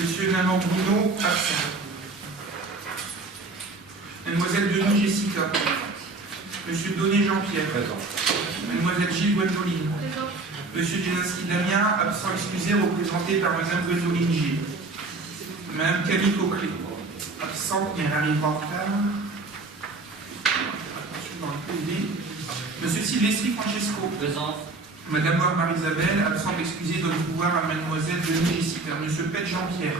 Monsieur Naman Bruno, absent. Mademoiselle Denis Jessica. Monsieur Donné Jean-Pierre. Mademoiselle Gilles Gwendoline. Monsieur Djenowski Damien, absent excusé, représenté par Madame Gwendoline G. Madame Camille Coquelet, absente, mais elle arrive en retard. Attention dans le PV. Monsieur Silvestri Francesco. Présent. Madame Marie-Isabelle, absente excusée, donne pouvoir à Mademoiselle Denis Jessica. Monsieur Pet Jean-Pierre.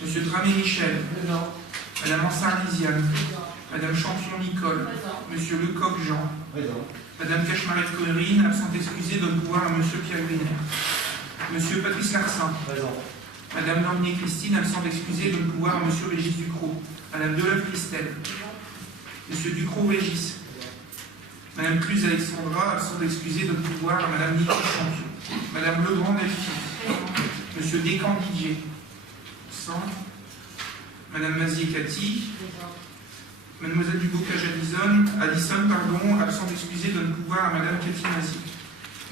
Monsieur Dramé Michel. Présent. Madame Ansar Lisiane. Madame Champion Nicole. Monsieur Lecoq Jean. Présent. Madame Cachemaret Corinne, absente excusée, donne pouvoir à Monsieur Pierre Griner. Monsieur Patrice Larsin. Présent. Madame Lormier Christine, absente excusée, donne pouvoir à Monsieur Régis Ducrot. Madame Deleuve Christelle. Monsieur Ducrot Régis. Madame Cluse Alexandra, absente excusée, donne pouvoir à Madame Nicole Champion. Madame Legrand Delphine. Monsieur Descamps Didier. Absent. Madame Mazier Cathy. Mademoiselle Dubocage Alison, absente excusée, donne pouvoir à Madame Cathy Mazier.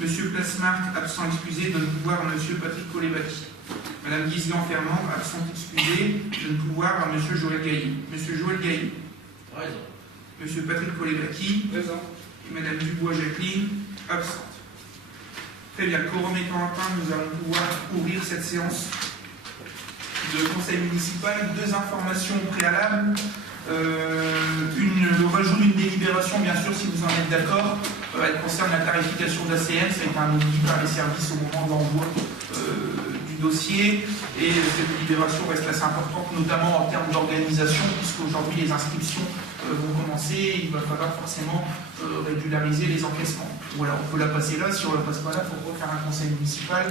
Monsieur Plasmark, absent excusé, donne pouvoir à Monsieur Patrick Colébaki. Madame Guisgan Fernand, absente excusée, donne pouvoir à Monsieur Joël Gailly. Monsieur Joël Gailly. Présent. Monsieur Patrick Colébaki. Présent. Et Madame Dubois Jacqueline, absente. Très bien, quorum étant atteint, nous allons pouvoir ouvrir cette séance de conseil municipal. Deux informations préalables. Le rajout d'une délibération, bien sûr, si vous en êtes d'accord, elle concerne la tarification d'ACM. Ça a été un oubli par les services au moment de l'envoi du dossier. Et cette délibération reste assez importante, notamment en termes d'organisation, puisqu'aujourd'hui les inscriptions vont commencer. Il va falloir forcément régulariser les encaissements. Voilà, on peut la passer là. Si on ne la passe pas là, il faut refaire un conseil municipal.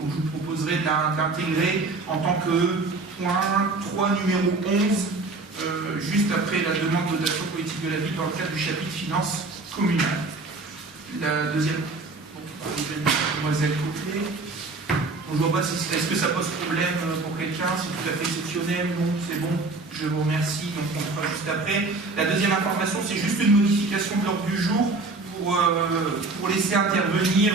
Donc je vous proposerai d'intégrer en tant que point 3 numéro 11. Juste après la demande de dotation politique de la ville dans le cadre du chapitre finances communales. La deuxième, Mademoiselle Coquelet. Je vois pas si est-ce que ça pose problème pour quelqu'un, c'est tout à fait exceptionnel, non, c'est bon, je vous remercie, donc on le fera juste après. La deuxième information, c'est juste une modification de l'ordre du jour pour laisser intervenir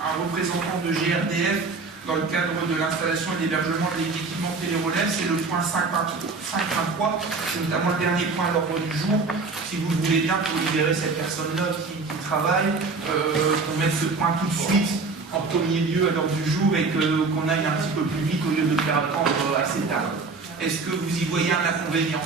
un représentant de GRDF dans le cadre de l'installation et d'hébergement des équipements télérelèves. C'est le point 5.3, c'est notamment le dernier point de l'ordre du jour. Si vous le voulez bien, pour libérer cette personne-là qui travaille, pour mettre ce point tout de suite en premier lieu à l'ordre du jour et qu'on aille un petit peu plus vite au lieu de le faire attendre assez tard. Est-ce que vous y voyez un inconvénient?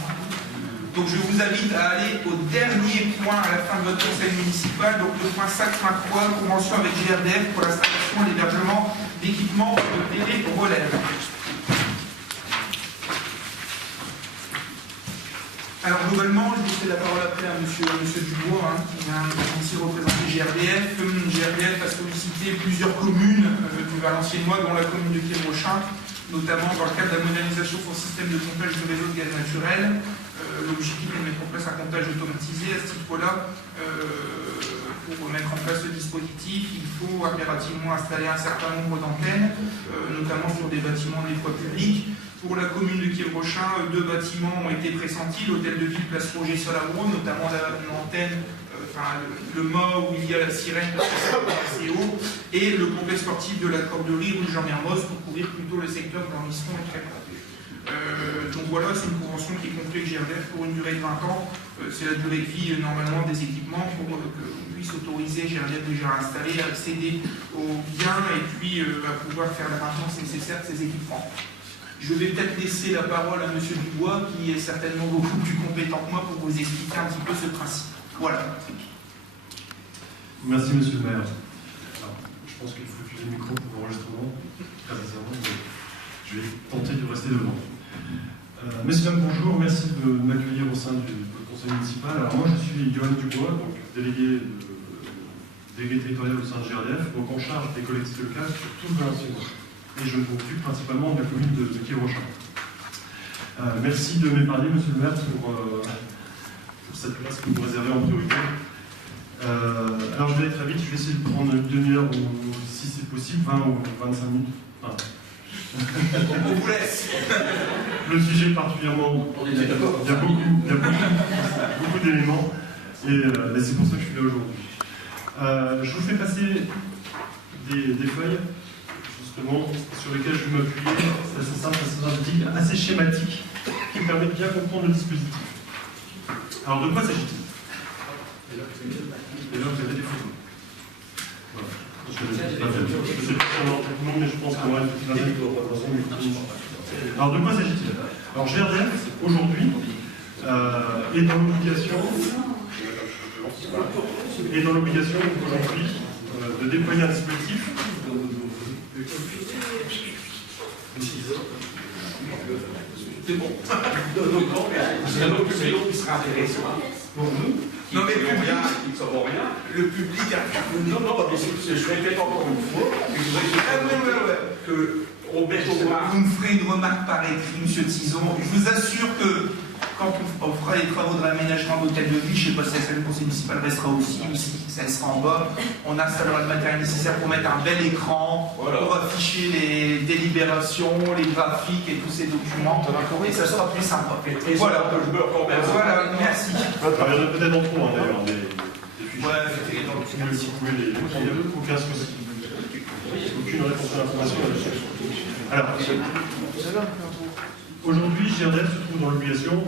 Donc je vous invite à aller au dernier point à la fin de votre conseil municipal, donc le point 5.3, convention avec GRDF pour l'installation et l'hébergement d'équipements de télé-relève. Alors globalement, je vais laisser la parole après à monsieur Dubois, qui vient ici représenter GRDF. GRDF a sollicité plusieurs communes du Valenciennois, dont la commune de Quiévrochin, notamment dans le cadre de la modernisation de son système de comptage du réseau de gaz naturel. L'objectif est de mettre en place un comptage automatisé. À ce titre-là, pour mettre en place ce dispositif, il faut impérativement installer un certain nombre d'antennes, notamment sur des bâtiments des voies publiques. Pour la commune de Quiévrochin, 2 bâtiments ont été pressentis, l'hôtel de ville Place Roger Solamro, notamment une antenne, le mât où il y a la sirène parce que c'est assez haut, et le complexe sportif de la Corderie rue Jean Mermoz pour couvrir plutôt le secteur de l'enregistrement et traitement. Donc voilà, c'est une convention qui est conclue avec GRDF pour une durée de 20 ans. C'est la durée de vie normalement des équipements pour qu'on puisse autoriser GRDF déjà à installer, à accéder aux biens et puis à pouvoir faire la maintenance nécessaire de ces équipements. Je vais peut-être laisser la parole à M. Dubois, qui est certainement beaucoup plus compétent que moi pour vous expliquer un petit peu ce principe. Voilà. Merci, monsieur le maire. Alors, je pense qu'il faut utiliser le micro pour l'enregistrement. Très sincèrement, je vais tenter de rester devant. Messieurs, dames, bonjour. Merci de m'accueillir au sein du conseil municipal. Alors, moi, je suis Johan Dubois, donc délégué territorial au sein de GRDF, donc en charge des collectivités locales sur tout le Valenciennois. Et je m'occupe principalement de la commune de Quiévrochin. Merci de m'épargner, monsieur le maire, pour cette place que vous réservez en priorité. Alors, je vais aller très vite, je vais essayer de prendre une demi-heure, ou si c'est possible, 20 ou 25 minutes. Enfin, on vous laisse. Le sujet particulièrement. Il y a beaucoup d'éléments, et c'est pour ça que je suis là aujourd'hui. Je vous fais passer des feuilles. justement, sur lesquels je vais m'appuyer. C'est assez simple, assez synthétique, assez schématique, qui me permet de bien comprendre le dispositif. Alors, de quoi s'agit-il? Et là, vous avez des photos. Voilà. Je sais pas si on a tout le monde, mais je pense qu'on aura une petite vingtaine de représentations. Alors, de quoi s'agit-il? Alors, GRDF, aujourd'hui, est dans l'obligation aujourd'hui de déployer un dispositif. C'est bon. C'est l'autre qui sera intéressant. Pour nous, non, mais qui ne savons rien. Le public a... Non, mais je répète encore une fois, que on baisse au moins. Vous me ferez une remarque par écrit, M. Tison. Je vous assure que quand on fera les travaux de réaménagement d'hôtel de ville, je ne sais pas si le conseil municipal restera aussi, ou si ça sera en bas, on installera le matériel nécessaire pour mettre un bel écran, voilà, pour afficher les délibérations, les graphiques et tous ces documents, et ça sera plus sympa. Et voilà, que je me recommande. Voilà, merci. Il y en a peut-être en trop, d'ailleurs, des fichiers. Ouais, c'était dans le Si vous pouvez les prendre, aucun souci. Aucune réponse à l'information là-dessus. Alors, aujourd'hui, GRDF se trouve dans l'obligation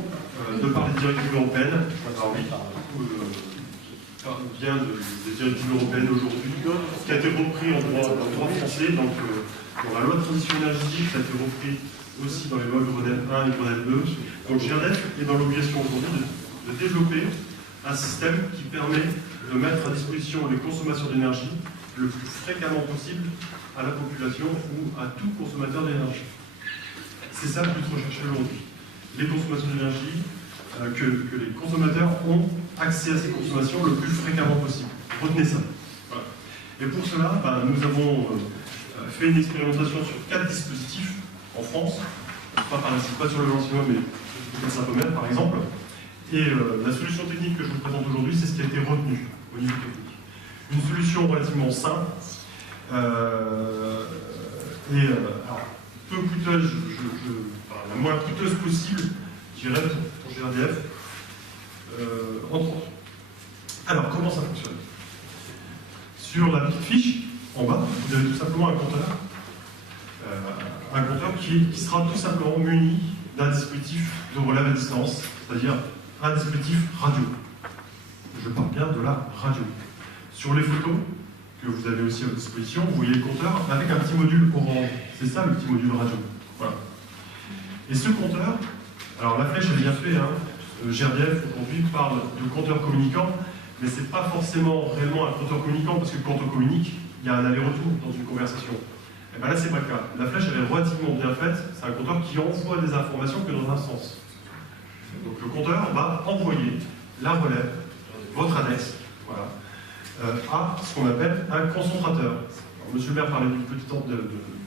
de par les directives européennes, alors oui, vient des directives européennes aujourd'hui, qui a été repris en droit français, donc dans la loi de transition énergétique, ça a été repris aussi dans les lois Grenelle 1 et Grenelle 2. Donc GRDF est dans l'obligation aujourd'hui de développer un système qui permet de mettre à disposition les consommations d'énergie le plus fréquemment possible à la population ou à tout consommateur d'énergie. C'est ça le but recherché aujourd'hui. Les consommations d'énergie, que les consommateurs ont accès à ces consommations le plus fréquemment possible. Retenez ça. Voilà. Et pour cela, nous avons fait une expérimentation sur 4 dispositifs en France, pas sur le Lancinois, mais sur Saint-Omer par exemple. Et la solution technique que je vous présente aujourd'hui, c'est ce qui a été retenu au niveau technique. Une solution relativement simple, alors, peu coûteuse, la moins coûteuse possible, je dirais, pour GRDF, entre autres. Alors, comment ça fonctionne? Sur la petite fiche, en bas, vous avez tout simplement un compteur qui sera tout simplement muni d'un dispositif de relève à distance, c'est-à-dire un dispositif radio. Je parle bien de la radio. Sur les photos que vous avez aussi à votre disposition, vous voyez le compteur avec un petit module orange. C'est ça le petit module radio. Voilà. Et ce compteur, alors la flèche elle est bien faite, hein. GRDF aujourd'hui parle de compteur communicant, mais c'est pas forcément réellement un compteur communicant, parce que quand on communique, il y a un aller-retour dans une conversation. Et bien là, c'est pas le cas. La flèche elle est relativement bien faite, c'est un compteur qui envoie des informations que dans un sens. Donc le compteur va envoyer la relève, votre adresse, voilà, à ce qu'on appelle un concentrateur. Alors, Monsieur le maire parlait d'une petite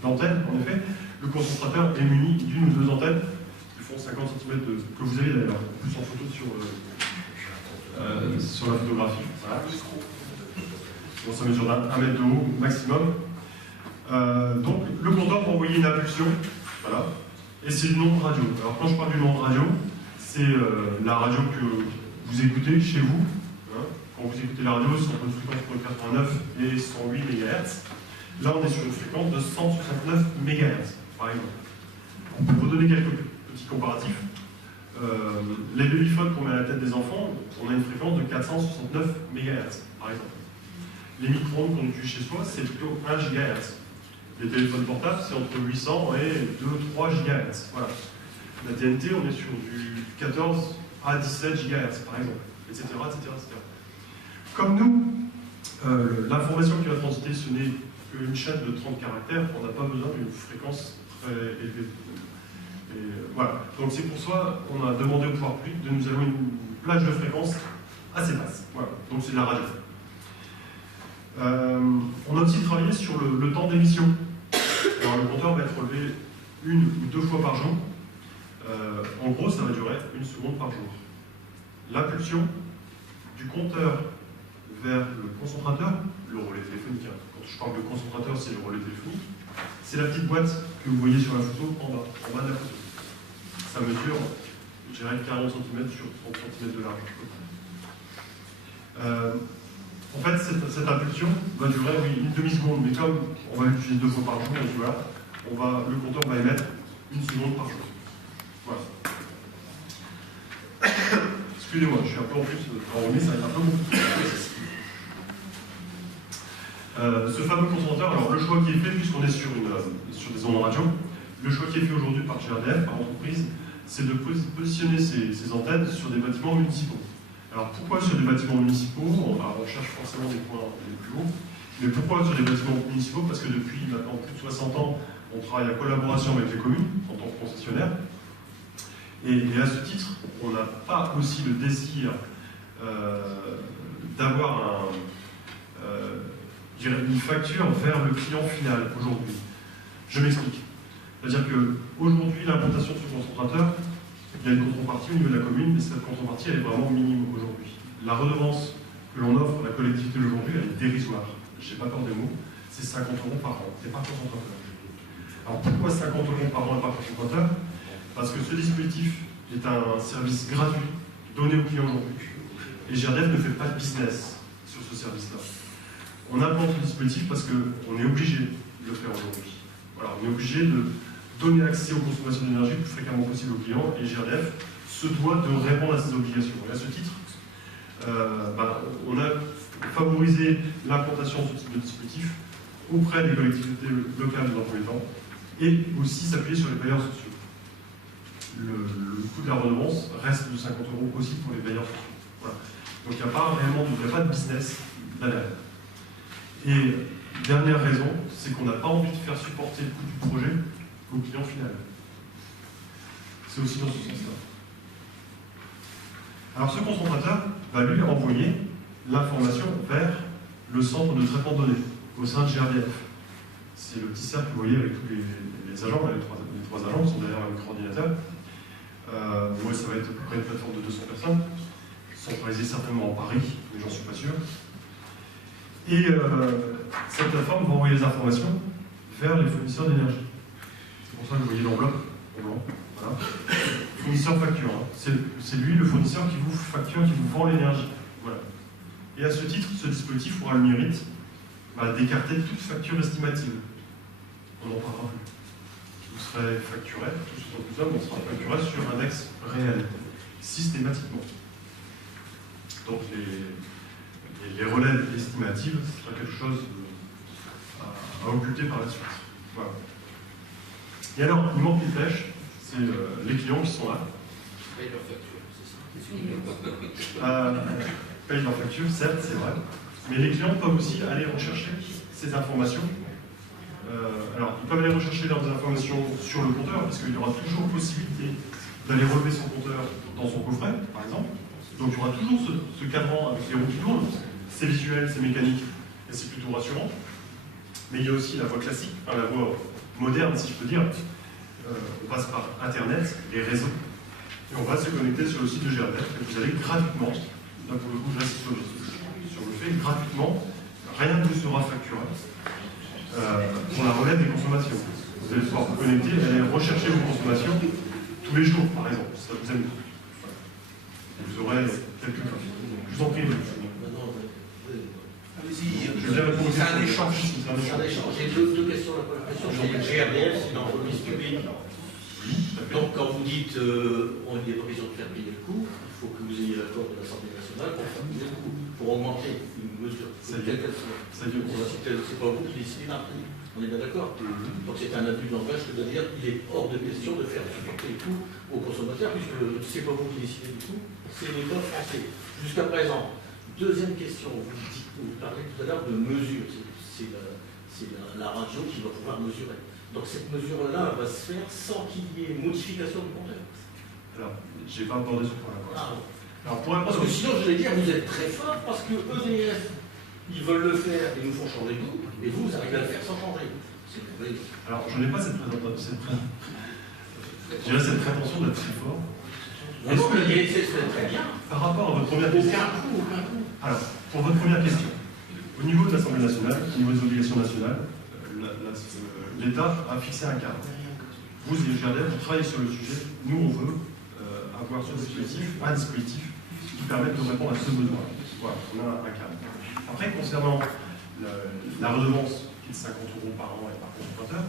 d'antenne, en effet. Le concentrateur est muni d'une ou deux antennes qui font 50 cm que vous avez d'ailleurs, plus en photo sur la photographie. Voilà. Bon, ça mesure 1 mètre de haut maximum. Donc le compteur va envoyer une impulsion, voilà, et c'est une onde radio. Alors quand je parle d'une onde radio, c'est la radio que vous écoutez chez vous. Hein. Quand vous écoutez la radio, c'est entre une fréquence entre 89 et 108 MHz. Là, on est sur une fréquence de 169 MHz, par exemple. Pour vous donner quelques petits comparatifs, les babyphones qu'on met à la tête des enfants, on a une fréquence de 469 MHz, par exemple. Les micro-ondes qu'on utilise chez soi, c'est plutôt 1 GHz. Les téléphones portables, c'est entre 800 et 2-3 GHz. Voilà. La TNT, on est sur du 14 à 17 GHz, par exemple, etc., etc., etc. Comme nous, l'information qui va transiter, ce n'est qu'une chaîne de 30 caractères, on n'a pas besoin d'une fréquence très élevée. Et voilà. Donc c'est pour ça qu'on a demandé au pouvoir public de nous allouer une plage de fréquence assez basse. Voilà. Donc c'est de la radio. On a aussi travaillé sur le temps d'émission. Alors le compteur va être relevé 1 ou 2 fois par jour. En gros, ça va durer 1 seconde par jour. L'impulsion du compteur vers le concentrateur, le relais téléphonique. Hein. Quand je parle de concentrateur, c'est le relais téléphonique. C'est la petite boîte que vous voyez sur la photo en bas de la photo. Ça mesure, je dirais, 40 cm sur 30 cm de large. En fait, cette impulsion va durer une demi-seconde, mais comme on va l'utiliser 2 fois par jour, donc voilà, le compteur va émettre 1 seconde par jour. Voilà. Excusez-moi, je suis un peu en plus enrhumé, ça va être un peu beaucoup. Ce fameux concentrateur, alors le choix qui est fait, puisqu'on est sur des ondes radio, le choix qui est fait aujourd'hui par GRDF, par entreprise, c'est de positionner ces antennes sur des bâtiments municipaux. Alors pourquoi sur des bâtiments municipaux? On cherche forcément des points les plus hauts, mais pourquoi sur des bâtiments municipaux? Parce que depuis maintenant plus de 60 ans, on travaille en collaboration avec les communes en tant que concessionnaire. Et à ce titre, on n'a pas aussi le désir d'avoir une facture vers le client final aujourd'hui. Je m'explique. C'est-à-dire qu'aujourd'hui, l'implantation de ce concentrateur, il y a une contrepartie au niveau de la commune, mais cette contrepartie, elle est vraiment minime aujourd'hui. La redevance que l'on offre à la collectivité d'aujourd'hui, elle est dérisoire. Je n'ai pas peur des mots, c'est 50 € par an, et par concentrateur. Alors pourquoi 50 € par an et par concentrateur? Parce que ce dispositif est un service gratuit donné aux clients aujourd'hui. Et GRDF ne fait pas de business sur ce service-là. On implante ce dispositif parce qu'on est obligé de le faire aujourd'hui. Voilà, on est obligé de donner accès aux consommations d'énergie le plus fréquemment possible aux clients, et GRDF se doit de répondre à ces obligations. Et à ce titre, on a favorisé l'implantation de ce type de dispositif auprès des collectivités locales dans un premier temps, et aussi s'appuyer sur les bailleurs sociaux. Le coût de la redevance reste de 50 € aussi pour les bailleurs sociaux. Voilà. Donc il n'y a pas réellement de business derrière. Et dernière raison, c'est qu'on n'a pas envie de faire supporter le coût du projet au client final. C'est aussi dans ce sens-là. Alors ce concentrateur va lui envoyer l'information vers le centre de traitement de données au sein de GRDF. C'est le petit cercle que vous voyez avec tous les agents, les trois agents qui sont derrière un coordinateur. Ça va être à peu près une plateforme de 200 personnes, centralisée certainement en Paris, mais j'en suis pas sûr. Et cette plateforme va envoyer les informations vers les fournisseurs d'énergie. C'est pour ça que vous voyez l'enveloppe en blanc. Voilà. Fournisseur facture. Hein. C'est lui le fournisseur qui vous facture, qui vous vend l'énergie. Voilà. Et à ce titre, ce dispositif aura le mérite d'écarter toute facture estimative. On n'en parlera plus. Vous serez facturé, tout ce dont nous sommes, on sera facturé sur un index réel, systématiquement. Donc les relais estimatifs, ce sera quelque chose à occulter par la suite. Voilà. Et alors, il manque une flèche, c'est les clients qui sont là. Paye leur facture, c'est ça. Paye leur facture, certes, c'est vrai. Mais les clients peuvent aussi aller rechercher ces informations. Alors, ils peuvent aller rechercher leurs informations sur le compteur, parce qu'il y aura toujours possibilité d'aller relever son compteur dans son coffret, par exemple. Donc, il y aura toujours ce cadran avec les roues qui tournent. C'est visuel, c'est mécanique, et c'est plutôt rassurant. Mais il y a aussi la voie classique, enfin, la voie moderne, si je peux dire. On passe par Internet, les réseaux, et on va se connecter sur le site de GRDF, et vous allez gratuitement, là pour le coup, j'insiste sur le fait, gratuitement, rien ne vous sera facturé pour la relève des consommations. Vous allez pouvoir vous connecter et aller rechercher vos consommations tous les jours, par exemple, si ça vous aime. Vous aurez quelques cas. Je vous en prie. Allez-y, Je viens répondre aux c'est un questions. échange. C'est un échange. J'ai deux questions. La première question, c'est GRDF, c'est une entreprise publique. Donc, quand vous dites on est des prévisions de faire payer le coût, il faut que vous ayez l'accord de l'Assemblée nationale pour faire payer le coût, pour augmenter une mesure. C'est pas vous qui décidez d'un prix. On est bien d'accord. Donc, c'est un abus de langage que de dire qu'il est hors de question de faire supporter le coût aux consommateurs, puisque c'est pas vous qui décidez du coût, c'est l'État français. Jusqu'à présent. Deuxième question, vous parlez tout à l'heure de mesure. C'est la radio qui va pouvoir mesurer. Donc cette mesure-là va se faire sans qu'il y ait modification du compteur. Alors, je n'ai pas abordé ce point-là. Ah, Alors, pour parce que sinon, je vais dire, vous êtes très fort parce que EDF, ils veulent le faire et nous font changer de goût, et vous arrivez à le faire sans changer. Alors, je n'ai pas cette prétention d'être très fort. C'est très bien. Par rapport à votre première question. Aucun coup. Alors, pour votre première question, au niveau de l'Assemblée nationale, au niveau des obligations nationales, l'État a fixé un cadre. Vous, GRDF, vous travaillez sur le sujet. Nous, on veut avoir sur ce dispositif un dispositif qui permette de répondre à ce besoin. Voilà, on a un cadre. Après, concernant la redevance, qui est de 50 € par an et par consommateur,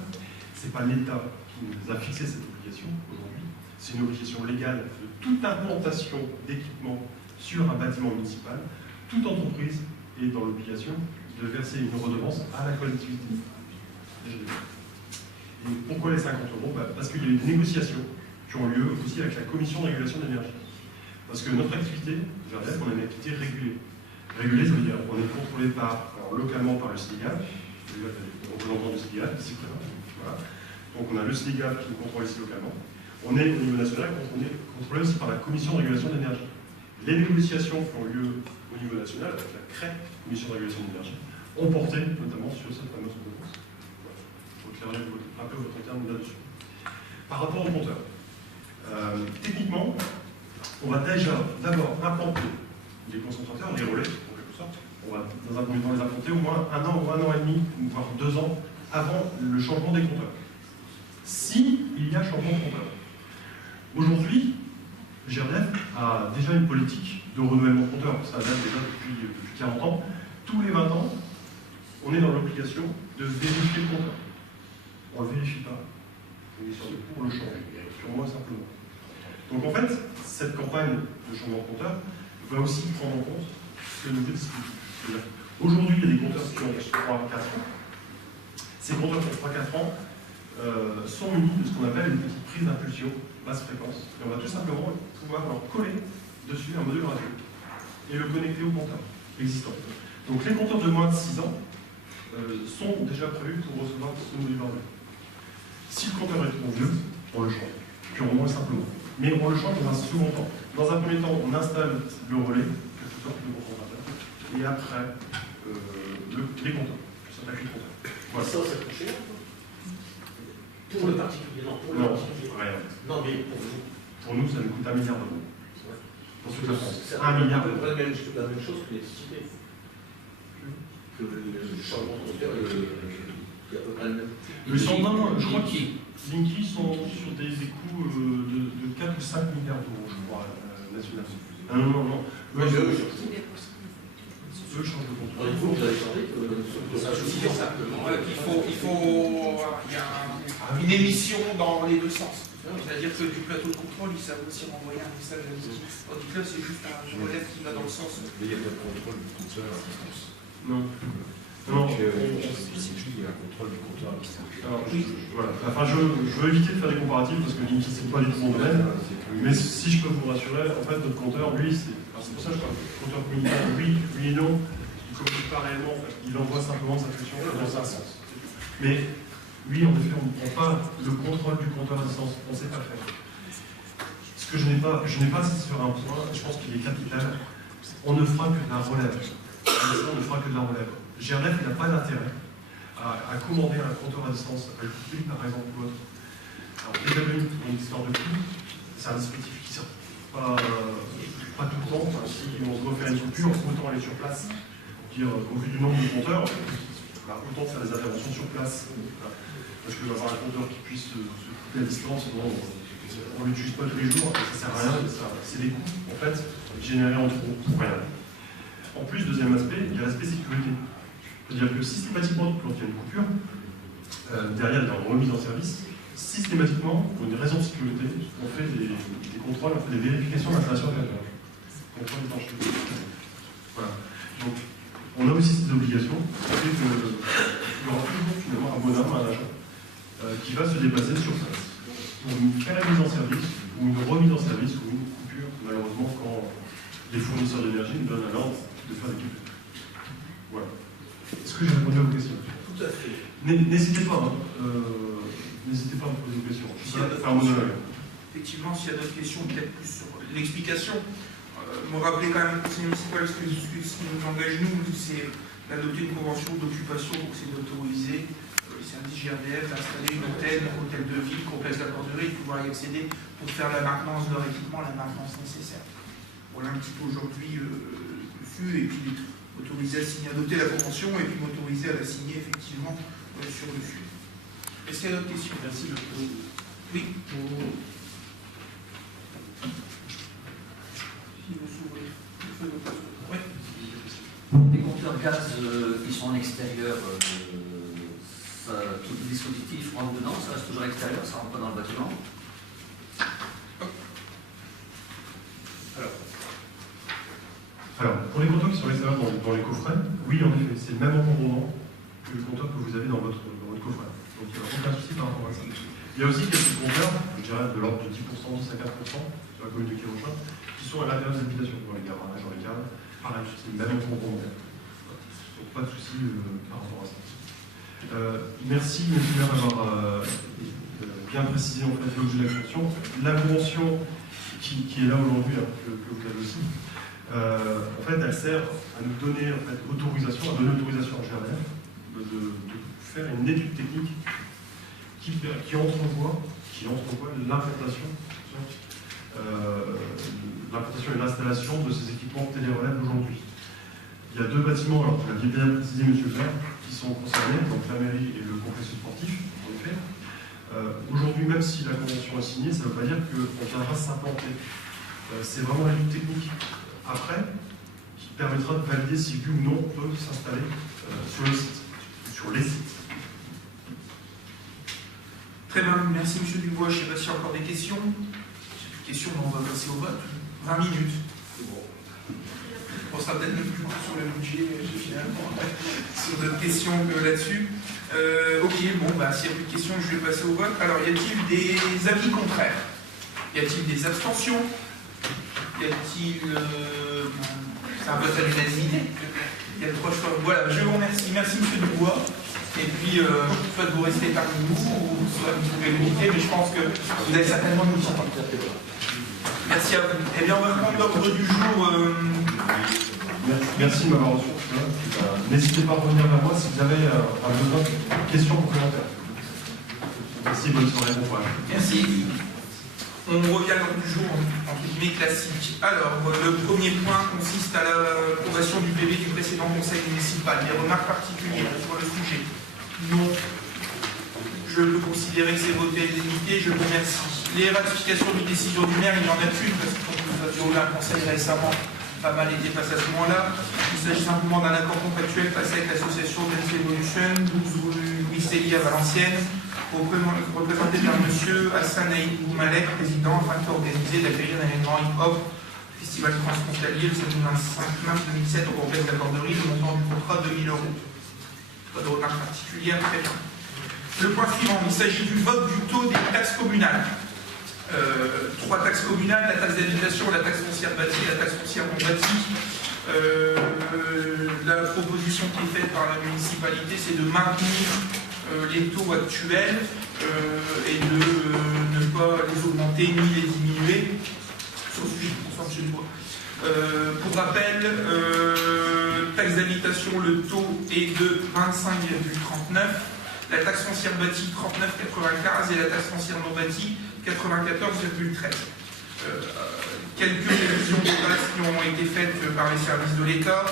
ce n'est pas l'État qui nous a fixé cette obligation aujourd'hui. C'est une obligation légale de toute implantation d'équipement sur un bâtiment municipal. Toute entreprise est dans l'obligation de verser une redevance à la collectivité. Et pourquoi les 50 €? Parce qu'il y a eu des négociations qui ont lieu aussi avec la Commission de régulation de l'énergie. Parce que notre activité, GRDF, on a une activité régulée. Régulée, ça veut dire qu'on est contrôlé localement par le SNIGAP, le représentant du SNIGAP, ici présent. Voilà. Donc on a le SNIGAP qui nous contrôle ici localement. On est au niveau national contrôlé aussi par la Commission de régulation de l'énergie. Les négociations qui ont lieu au niveau national avec la CRE, Commission de régulation de l'énergie, ont porté notamment sur cette fameuse redevance. Voilà. Je reclairerai un peu votre terme là-dessus. Par rapport au compteur, techniquement, on va déjà d'abord implanter les concentrateurs, les relais, en quelque sorte. On va dans un premier temps les implanter au moins 1 an ou 1 an et demi, voire 2 ans avant le changement des compteurs. Si il y a changement de compteur. Aujourd'hui, GRDF a déjà une politique de renouvellement de compteur. Ça date déjà depuis 40 ans. Tous les 20 ans, on est dans l'obligation de vérifier le compteur. On ne le vérifie pas. On est sur le pour le changer, purement et simplement. Donc en fait, cette campagne de changement de compteur va aussi prendre en compte ce nouveau dispositif. Aujourd'hui, il y a des compteurs qui ont 3-4 ans. Ces compteurs qui ont 3-4 ans sont munis de ce qu'on appelle une petite prise d'impulsion basse fréquence. Et on va tout simplement pouvoir leur coller dessus un module radio et le connecter au compteur existant. Donc les compteurs de moins de 6 ans sont déjà prévus pour recevoir ce module radio. Si le compteur est trop vieux, on le change, purement et simplement. Mais on le change dans un second temps. Dans un premier temps, on installe le relais, quelque sorte, le concentrateur, et après, les compteurs. Ça s'appelle les compteurs. Voilà. Ça coûte cher? Pour le particulier, non. Pour le particulier. Rien. Non, mais pour vous. Pour nous, ça nous coûte 1 milliard d'euros. Pour toute la France. C'est 1 milliard à peu d'euros. près la même chose que l'électricité. Que le changement de compteur, il y a à peu près le même. Non, je crois que Linky sont sur des coûts de 4 ou 5 milliards d'euros, je crois, national. Non. Eux, Eux changent de compteur. il faut que vous avez changé que simplement il y a une émission dans les deux sens. C'est-à-dire que du plateau de contrôle, ils savent aussi renvoyer un message à l'outil. Tandis que là, c'est juste un relais qui va dans le sens. Mais il y a pas de contrôle du compteur à distance. Non. Donc, il y a un contrôle du compteur à distance. Alors, voilà. Enfin, je veux éviter de faire des comparatifs parce que Linky, c'est pas du tout mon domaine. Mais si je peux vous rassurer, en fait, notre compteur, lui, c'est pour ça que je parle de compteur communicant, oui et non. Il ne communique pas réellement, en fait. Il envoie simplement sa pression dans un sens. Mais oui, en effet, on ne prend pas le contrôle du compteur à distance. On ne sait pas faire. Ce que je n'ai pas insisté sur un point, je pense qu'il est capital. On ne fera que de la relève. On ne fera que de la relève. GRDF, il n'a pas d'intérêt à commander un compteur à distance, à l'équipe, par exemple, ou autre. Alors, établir une histoire de coût, c'est un dispositif qui ne sert pas tout le temps. Enfin, si on doit faire une coupure, autant aller sur place. Dire, au vu du nombre de compteurs, autant faire des interventions sur place. Parce que d'avoir un compteur qui puisse se couper à distance, on ne l'utilise pas tous les jours, ça ne sert à rien, c'est des coûts, en fait, générés en trop, pour rien. En plus, deuxième aspect, il y a l'aspect sécurité. C'est-à-dire que systématiquement, quand il y a une coupure, derrière, il y a une remise en service, systématiquement, pour une raison de sécurité, on fait des contrôles, on fait des vérifications d'installation de la contrôle d'étanchéité. Voilà. Donc, on a aussi cette obligation, c'est qu'il y aura toujours finalement un bonhomme, un agent, qui va se déplacer sur place pour faire la mise en service, ou une remise en service, ou une coupure, malheureusement, quand les fournisseurs d'énergie nous donnent l'ordre de faire des coupures. Voilà. Est-ce que j'ai répondu à vos questions? Tout à fait. N'hésitez pas, n'hésitez pas à me poser des questions. Je suis là pour faire mon honneur. Effectivement, s'il y a d'autres questions, peut-être plus sur l'explication. Me rappeler quand même, conseil municipal, ce qui nous engage, nous, c'est d'adopter une convention d'occupation, donc c'est d'autoriser les services GRDF d'installer une antenne, hôtel de ville, complexe d'accorderie, et pouvoir y accéder pour faire la maintenance de leur équipement, la maintenance nécessaire. Voilà un petit peu aujourd'hui dessus, et puis m'autoriser à signer, adopter la convention, et puis m'autoriser à la signer effectivement sur le sujet. Est-ce qu'il y a d'autres questions? Merci. Oui. Si vous s'ouvrez. Oui. gaz qui sont en extérieur, tout le dispositif rentre dedans, ça reste toujours à l'extérieur, ça ne rentre pas dans le bâtiment. Alors, pour les compteurs qui sont à l'extérieur dans les coffrets, oui, en effet, c'est le même encombrement que le compteur que vous avez dans votre coffret. Donc, il n'y a aucun souci par rapport à ça. Il y a aussi quelques compteurs, je dirais de l'ordre de 10%, 10 à 4% sur la commune de Kirochin, qui sont à l'intérieur des habitations, dans les garages, dans les caves. Pareil, c'est le même encombrement. Donc, pas de souci par rapport à ça. Merci, M. le maire, d'avoir bien précisé en fait l'objet de la convention. La convention qui est là aujourd'hui, hein, que vous avez aussi, en fait, elle sert à nous donner en fait, autorisation, à donner l'autorisation en GRF de faire une étude technique qui entrevoit l'implantation et l'installation de ces équipements télérelèves aujourd'hui. Il y a 2 bâtiments, alors vous l'aviez bien précisé, M. le maire, qui sont concernés, donc la mairie et le complexe sportif, en effet. Aujourd'hui, même si la convention est signée, ça ne veut pas dire qu'on viendra s'implanter. C'est vraiment l'étude technique après qui permettra de valider si oui ou non on peut s'installer sur le site, sur les sites. Très bien, merci M. Dubois. Je ne sais pas s'il y a encore des questions. Si plus de questions, on va passer au vote. 20 minutes. C'est bon. On sera peut-être même plus court sur le budget, finalement, sur d'autres questions que là-dessus. Ok, bon, bah, s'il n'y a plus de questions, je vais passer au vote. Alors, y a-t-il des avis contraires? Y a-t-il des abstentions? Y a-t-il... c'est un vote à l'unanimité. Il y a 3 choix. Voilà, je vous remercie. Merci M. Dubois. Et puis, soit vous restez parmi nous, ou soit vous pouvez le quitter, mais je pense que vous allez certainement nous quitter. Merci à vous. Eh bien, on va reprendre l'ordre du jour. Merci de m'avoir reçu. N'hésitez pas à revenir vers moi si vous avez un besoin de questions complémentaires. Merci, bonne soirée, bon courage. Merci. On revient à l'ordre du jour, entre guillemets, classique. Alors, le premier point consiste à l'approbation du PV du précédent conseil municipal. Des remarques particulières sur le sujet? Non. Je peux considérer que c'est voté à l'unanimité, je vous remercie. Les ratifications d'une décision du maire, il y en a qu'une, parce que comme nous avions là un conseil récemment, pas mal été passé à ce moment-là. Il s'agit simplement d'un accord contractuel passé avec l'association Dance Evolution, 12 rue Louis Célie à Valenciennes, représenté par M. Hassan Aïd Malek, président, afin d'organiser et d'accueillir un événement hip-hop, festival transfrontalier, le samedi 25 mars 2007 au complexe de la Corderie, le montant du contrat 2 000 €. Pas de remarque particulière, très bien. Le point suivant, il s'agit du vote du taux des taxes communales. 3 taxes communales, la taxe d'habitation, la taxe foncière bâtie, la taxe foncière non bâtie. La proposition qui est faite par la municipalité, c'est de maintenir les taux actuels et de ne pas les augmenter ni les diminuer. Sauf si je pense M. Dubois. Pour rappel, taxe d'habitation, le taux est de 25,39. La taxe foncière bâtie 39,95 et la taxe foncière non bâtie 94,13. Quelques révisions de base qui ont été faites par les services de l'État.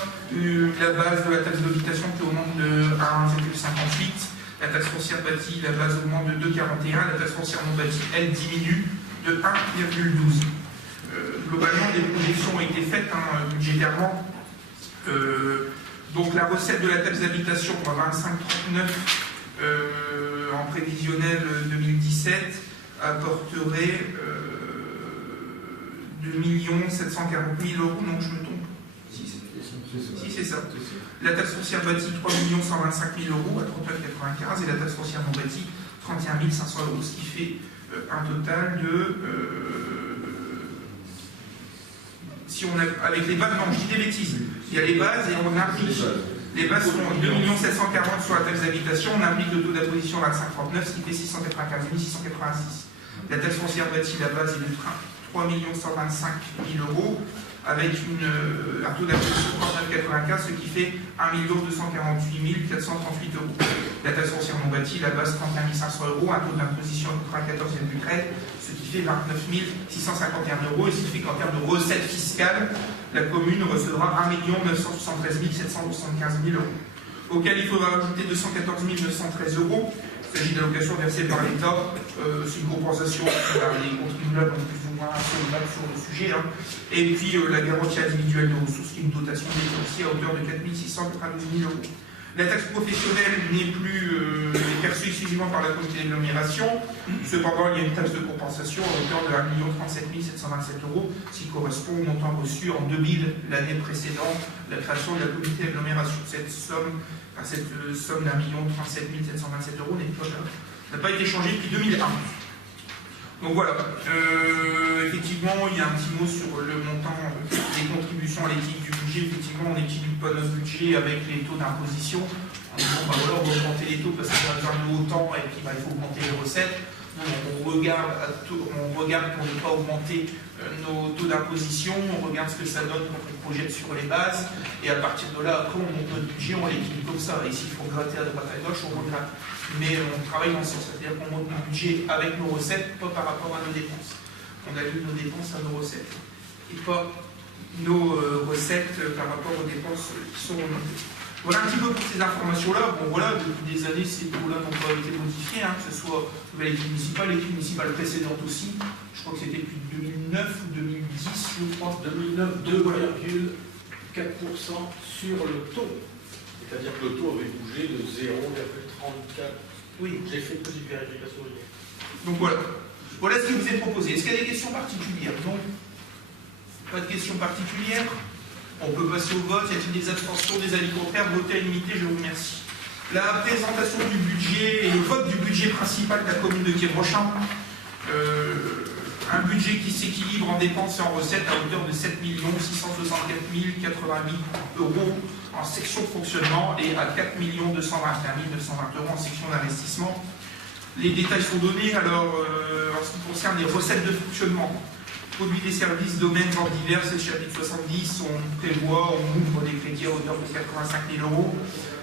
La base de la taxe d'habitation qui augmente de 1,58. La taxe foncière bâtie, la base augmente de 2,41. La taxe foncière non bâtie, elle diminue de 1,12. Globalement, des projections ont été faites budgétairement. Donc la recette de la taxe d'habitation à 25,39 en prévisionnel 2017 apporterait 2 740 000 €. Non, je me trompe. Si, c'est ça. La taxe foncière bâtie 3 125 000 € à 39,95 et la taxe foncière non bâtie 31 500 €, ce qui fait un total de... si on a, avec les bases, non, je dis des bêtises. Il y a les bases et on applique. Les bases sont 2 740 000 sur la taxe d'habitation, on applique le taux d'imposition à 25,39, ce qui fait 695 686. La taxe foncière bâtie, la base est de 3 125 000 €, avec un taux d'imposition de 39,95, ce qui fait 1 248 438 €. La taxe foncière non bâtie, la base 31 500 €, un taux d'imposition de 94,13, ce qui fait 29 651 €, et ce qui fait qu'en termes de recettes fiscales, la commune recevra 1 973 775 000 €, auquel il faudra ajouter 214 913 €. Il s'agit d'allocations versées par l'État. C'est une compensation par les contribuables ont plus ou moins solvable sur le sujet. Hein. Et puis la garantie individuelle de ressources, qui est une dotation défensive à hauteur de 4 692 000 €. La taxe professionnelle n'est plus perçue exclusivement par la communauté d'agglomération. Cependant, il y a une taxe de compensation à hauteur de 1 37 727 €, ce qui correspond au montant reçu en 2000, l'année précédente la création de la communauté d'agglomération. Cette somme d'1 37 727 € n'a pas été changée depuis 2001. Donc voilà, effectivement, il y a un petit mot sur le montant des contributions à l'équilibre du budget. Effectivement, on n'équilibre pas notre budget avec les taux d'imposition. En disant, bah voilà, on va augmenter les taux parce qu'on a besoin de autant et puis bah, il faut augmenter les recettes. On regarde pour ne pas augmenter nos taux d'imposition, on regarde ce que ça donne quand on projette sur les bases, et à partir de là, après, on monte notre budget, on l'équilibre comme ça. Et s'il faut gratter à droite à gauche, on regratte. Mais on travaille dans ce sens, c'est-à-dire qu'on monte notre budget avec nos recettes, pas par rapport à nos dépenses. On allie nos dépenses à nos recettes, et pas nos recettes par rapport aux dépenses qui sont remontées. Voilà un petit peu pour ces informations-là. Bon voilà, depuis des années, ces taux-là n'ont pas été modifiés, hein, que ce soit l'équipe municipale précédente aussi. Je crois que c'était depuis 2009 ou 2010, je crois. 2009, 2,4% sur le taux. C'est-à-dire que le taux avait bougé de 0,34. Oui. J'ai fait une petite vérification hier. Donc voilà. Voilà ce qui vous est proposé. Est-ce qu'il y a des questions particulières? Non. Pas de questions particulières? On peut passer au vote. Y a-t-il des abstentions, des avis contraires? Votez à l'unité, je vous remercie. La présentation du budget et le vote du budget principal de la commune de Quiévrochamp. Un budget qui s'équilibre en dépenses et en recettes à hauteur de 7 664 088 € en section de fonctionnement et à 4 221 920 € en section d'investissement. Les détails sont donnés. Alors, en ce qui concerne les recettes de fonctionnement, produits des services, domaines, ventes diverses, et chapitre 70, on prévoit, on ouvre des crédits à hauteur de 85 000 €.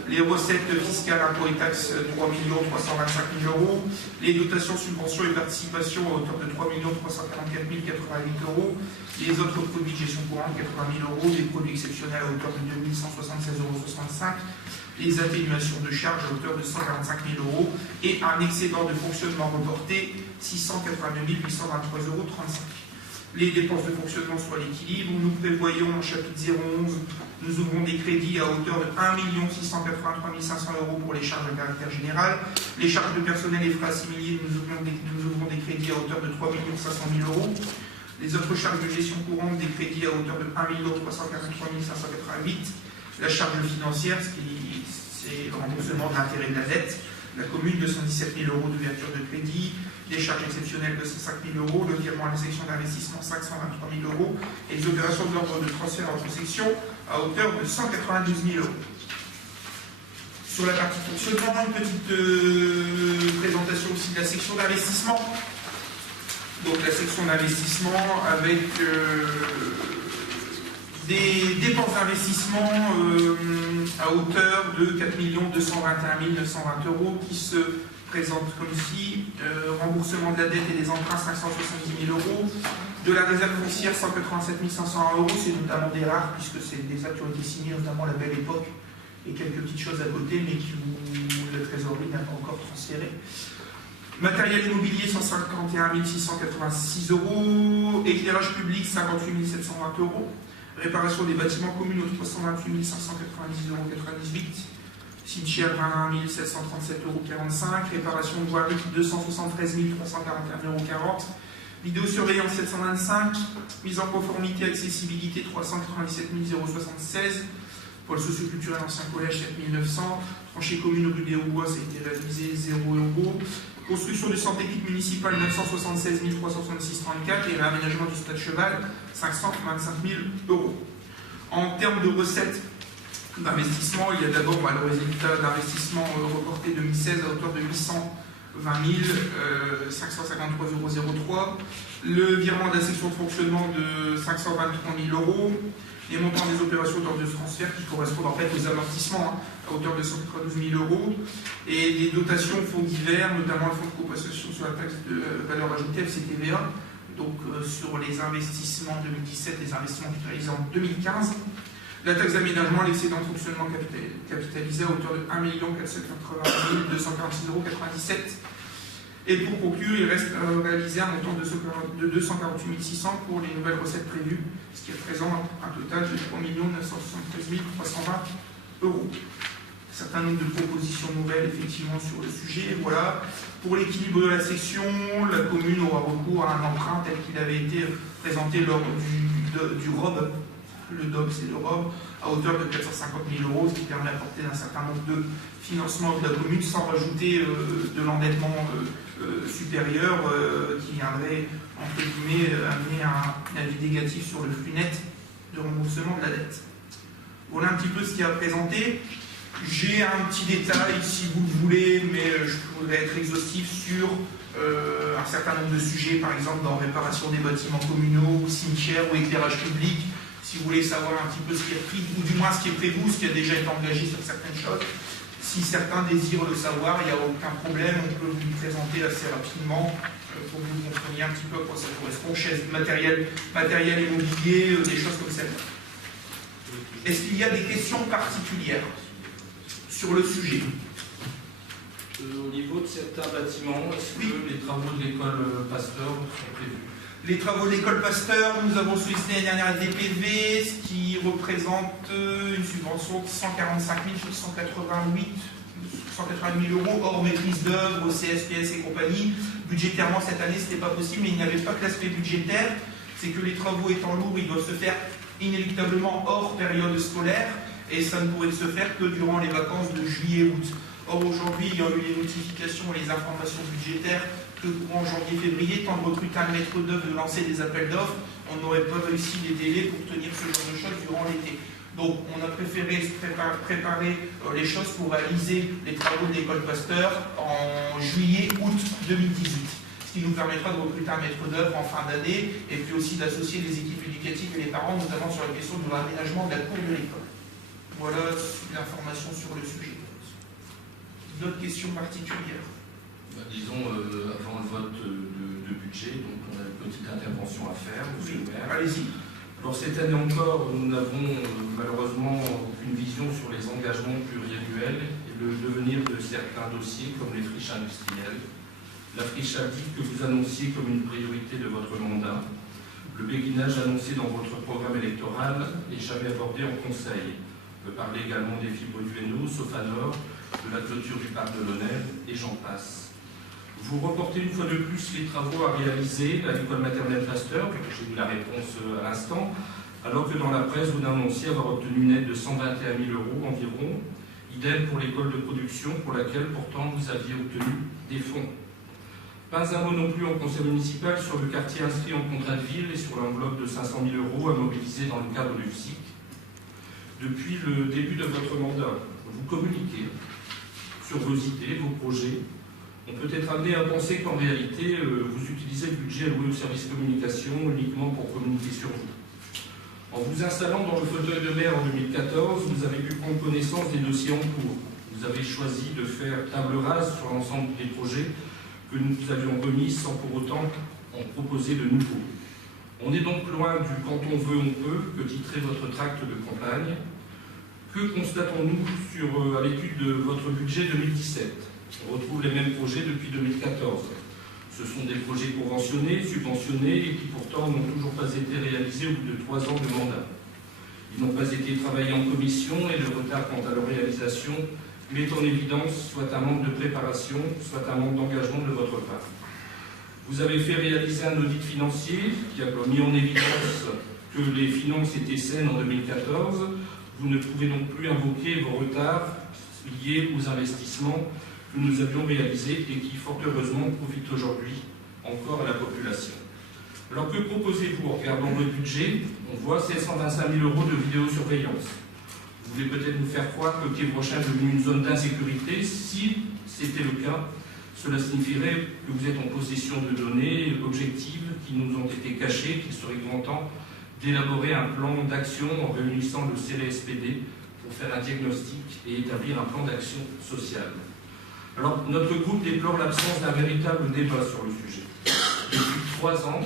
Les recettes fiscales, impôts et taxes, 3 325 000 €. Les dotations, subventions et participations à hauteur de 3 344 088 €. Les autres produits de gestion courante, 80 000 €. Les produits exceptionnels à hauteur de 2 176,65 €. Les atténuations de charges à hauteur de 145 000 €. Et un excédent de fonctionnement reporté, 682 823,35 €. Les dépenses de fonctionnement sont à l'équilibre. Nous prévoyons en chapitre 011, nous ouvrons des crédits à hauteur de 1 683 500 € pour les charges à caractère général. Les charges de personnel et frais assimilés, nous ouvrons des crédits à hauteur de 3 500 000 €. Les autres charges de gestion courante, des crédits à hauteur de 1 343 588 €. La charge financière, c'est le remboursement de l'intérêt de la dette. La commune, 217 000 € d'ouverture de crédit. Les charges exceptionnelles, 205 000 €, le virement à la section d'investissement, 523 000 €, et les opérations d'ordre de transfert entre sections à hauteur de 192 000 €. Sur la partie fonctionnement, une petite présentation aussi de la section d'investissement. Donc la section d'investissement avec des dépenses d'investissement à hauteur de 4 221 920 € qui se présente comme ci, remboursement de la dette et des emprunts 570 000 €, de la réserve foncière 187 501 €, c'est notamment des rares puisque c'est des actes qui ont été signés notamment à la Belle Époque et quelques petites choses à côté mais où la trésorerie n'a pas encore transféré. Matériel immobilier 151 686 €, éclairage public 58 720 €, réparation des bâtiments communs aux 328 590,98 €, cimetière 21 737,45 €, réparation de voirie 273 341,40 €, vidéosurveillance 725, mise en conformité accessibilité 397 076, pôle socioculturel ancien collège 7 900, tranchée commune rue des Haubois, ça a été réalisé 0 €, construction du centre technique municipal 976 366,34 € et réaménagement du stade Cheval 525 000 €. En termes de recettes d'investissement, il y a d'abord le résultat d'investissement reporté 2016 à hauteur de 820 553,03 €, le virement de la section de fonctionnement de 523 000 €, les montants des opérations d'ordre de transfert qui correspondent en fait aux amortissements à hauteur de 192 000 €, et des dotations fonds divers, notamment le fonds de compensation sur la taxe de valeur ajoutée, FCTVA, donc sur les investissements 2017, les investissements réalisés en 2015. La taxe d'aménagement, l'excédent de fonctionnement capitalisé à hauteur de 1 480 246,97 €. Et pour conclure, il reste à réaliser un montant de 248 600 pour les nouvelles recettes prévues, ce qui représente un total de 3 973 320 €. Un certain nombre de propositions nouvelles effectivement sur le sujet. Voilà. Pour l'équilibre de la section, la commune aura recours à un emprunt tel qu'il avait été présenté lors du ROB. Le DOB, c'est le ROB, à hauteur de 450 000 €, ce qui permet d'apporter un certain nombre de financements de la commune sans rajouter de l'endettement supérieur qui viendrait, entre guillemets, amener un avis négatif sur le flux net de remboursement de la dette. Voilà un petit peu ce qu'il y a à présenter. J'ai un petit détail, si vous le voulez, mais je voudrais être exhaustif sur un certain nombre de sujets, par exemple dans réparation des bâtiments communaux, ou cimetières, ou éclairage public. Si vous voulez savoir un petit peu ce qui est pris, ou du moins ce qui est prévu, ce qui a déjà été engagé sur certaines choses, si certains désirent le savoir, il n'y a aucun problème, on peut vous le présenter assez rapidement pour que vous compreniez un petit peu à quoi ça correspond, chaises, matériel immobilier, des choses comme celle-là. Est-ce qu'il y a des questions particulières sur le sujet? Au niveau de certains bâtiments, est-ce que les travaux de l'école Pasteur sont prévus? Les travaux de l'école Pasteur, nous avons sollicité l'année dernière la DPV, ce qui représente une subvention de 145 188 000 € hors maîtrise d'œuvre, CSPS et compagnie. Budgétairement, cette année, ce n'était pas possible, mais il n'y avait pas que l'aspect budgétaire. C'est que les travaux étant lourds, ils doivent se faire inéluctablement hors période scolaire, et ça ne pourrait se faire que durant les vacances de juillet-août. Or, aujourd'hui, il y a eu les notifications et les informations budgétaires que courant janvier-février, temps de recruter un maître d'œuvre, de lancer des appels d'offres, on n'aurait pas réussi les délais pour tenir ce genre de choses durant l'été. Donc, on a préféré préparer les choses pour réaliser les travaux de l'école Pasteur en juillet-août 2018. Ce qui nous permettra de recruter un maître d'œuvre en fin d'année et puis aussi d'associer les équipes éducatives et les parents, notamment sur la question de l'aménagement de la cour de l'école. Voilà l'information sur le sujet. D'autres questions particulières? Disons, avant le vote de budget, donc on a une petite intervention à faire, monsieur le maire. Allez-y. Alors cette année encore, nous n'avons malheureusement aucune vision sur les engagements pluriannuels et le devenir de certains dossiers comme les friches industrielles. La friche active que vous annonciez comme une priorité de votre mandat, le béguinage annoncé dans votre programme électoral n'est jamais abordé en conseil. On peut parler également des fibres du Hainaut, Sofanor, de la clôture du parc de l'Honneur, et j'en passe. Vous reportez une fois de plus les travaux à réaliser à l'école maternelle Pasteur, j'ai eu la réponse à l'instant, alors que dans la presse, vous annonciez avoir obtenu une aide de 121 000 € environ, idem pour l'école de production, pour laquelle pourtant vous aviez obtenu des fonds. Pas un mot non plus en conseil municipal sur le quartier inscrit en contrat de ville et sur l'enveloppe de 500 000 € à mobiliser dans le cadre du FSIC. Depuis le début de votre mandat, vous communiquez sur vos idées, vos projets. On peut être amené à penser qu'en réalité, vous utilisez le budget alloué au service communication uniquement pour communiquer sur vous. En vous installant dans le fauteuil de maire en 2014, vous avez pu prendre connaissance des dossiers en cours. Vous avez choisi de faire table rase sur l'ensemble des projets que nous avions remis sans pour autant en proposer de nouveaux. On est donc loin du « quand on veut, on peut » que titrait votre tract de campagne. Que constatons-nous à l'étude de votre budget 2017 ? On retrouve les mêmes projets depuis 2014. Ce sont des projets conventionnés, subventionnés et qui pourtant n'ont toujours pas été réalisés au bout de 3 ans de mandat. Ils n'ont pas été travaillés en commission et le retard quant à leur réalisation met en évidence soit un manque de préparation, soit un manque d'engagement de votre part. Vous avez fait réaliser un audit financier qui a mis en évidence que les finances étaient saines en 2014. Vous ne pouvez donc plus invoquer vos retards liés aux investissements que nous avions réalisés et qui, fort heureusement, profitent aujourd'hui encore à la population. Alors que proposez-vous en regardant votre budget? On voit 725 000 € de vidéosurveillance. Vous voulez peut-être nous faire croire que Quai Brochin est devenu une zone d'insécurité. Si c'était le cas, cela signifierait que vous êtes en possession de données objectives qui nous ont été cachées, qu'il serait grand temps d'élaborer un plan d'action en réunissant le CLSPD pour faire un diagnostic et établir un plan d'action sociale. Alors, notre groupe déplore l'absence d'un véritable débat sur le sujet. Depuis 3 ans,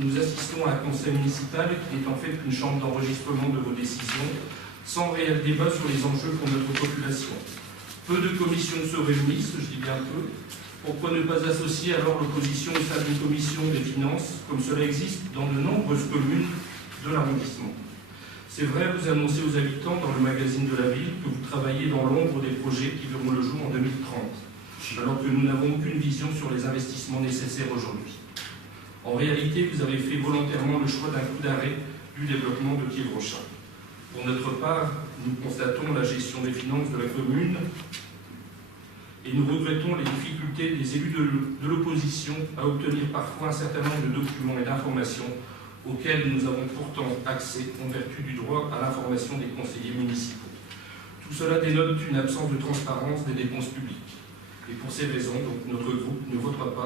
nous assistons à un conseil municipal qui est en fait une chambre d'enregistrement de vos décisions, sans réel débat sur les enjeux pour notre population. Peu de commissions se réunissent, je dis bien peu, Pourquoi ne pas associer alors l'opposition au sein d'une commission des finances, comme cela existe dans de nombreuses communes de l'arrondissement? C'est vrai, vous annoncez aux habitants dans le magazine de la ville que vous travaillez dans l'ombre des projets qui verront le jour en 2030, alors que nous n'avons aucune vision sur les investissements nécessaires aujourd'hui. En réalité, vous avez fait volontairement le choix d'un coup d'arrêt du développement de Quiévrochin. Pour notre part, nous constatons la gestion des finances de la commune et nous regrettons les difficultés des élus de l'opposition à obtenir parfois un certain nombre de documents et d'informations auxquels nous avons pourtant accès en vertu du droit à l'information des conseillers municipaux. Tout cela dénote une absence de transparence des dépenses publiques. Et pour ces raisons, donc, notre groupe ne votera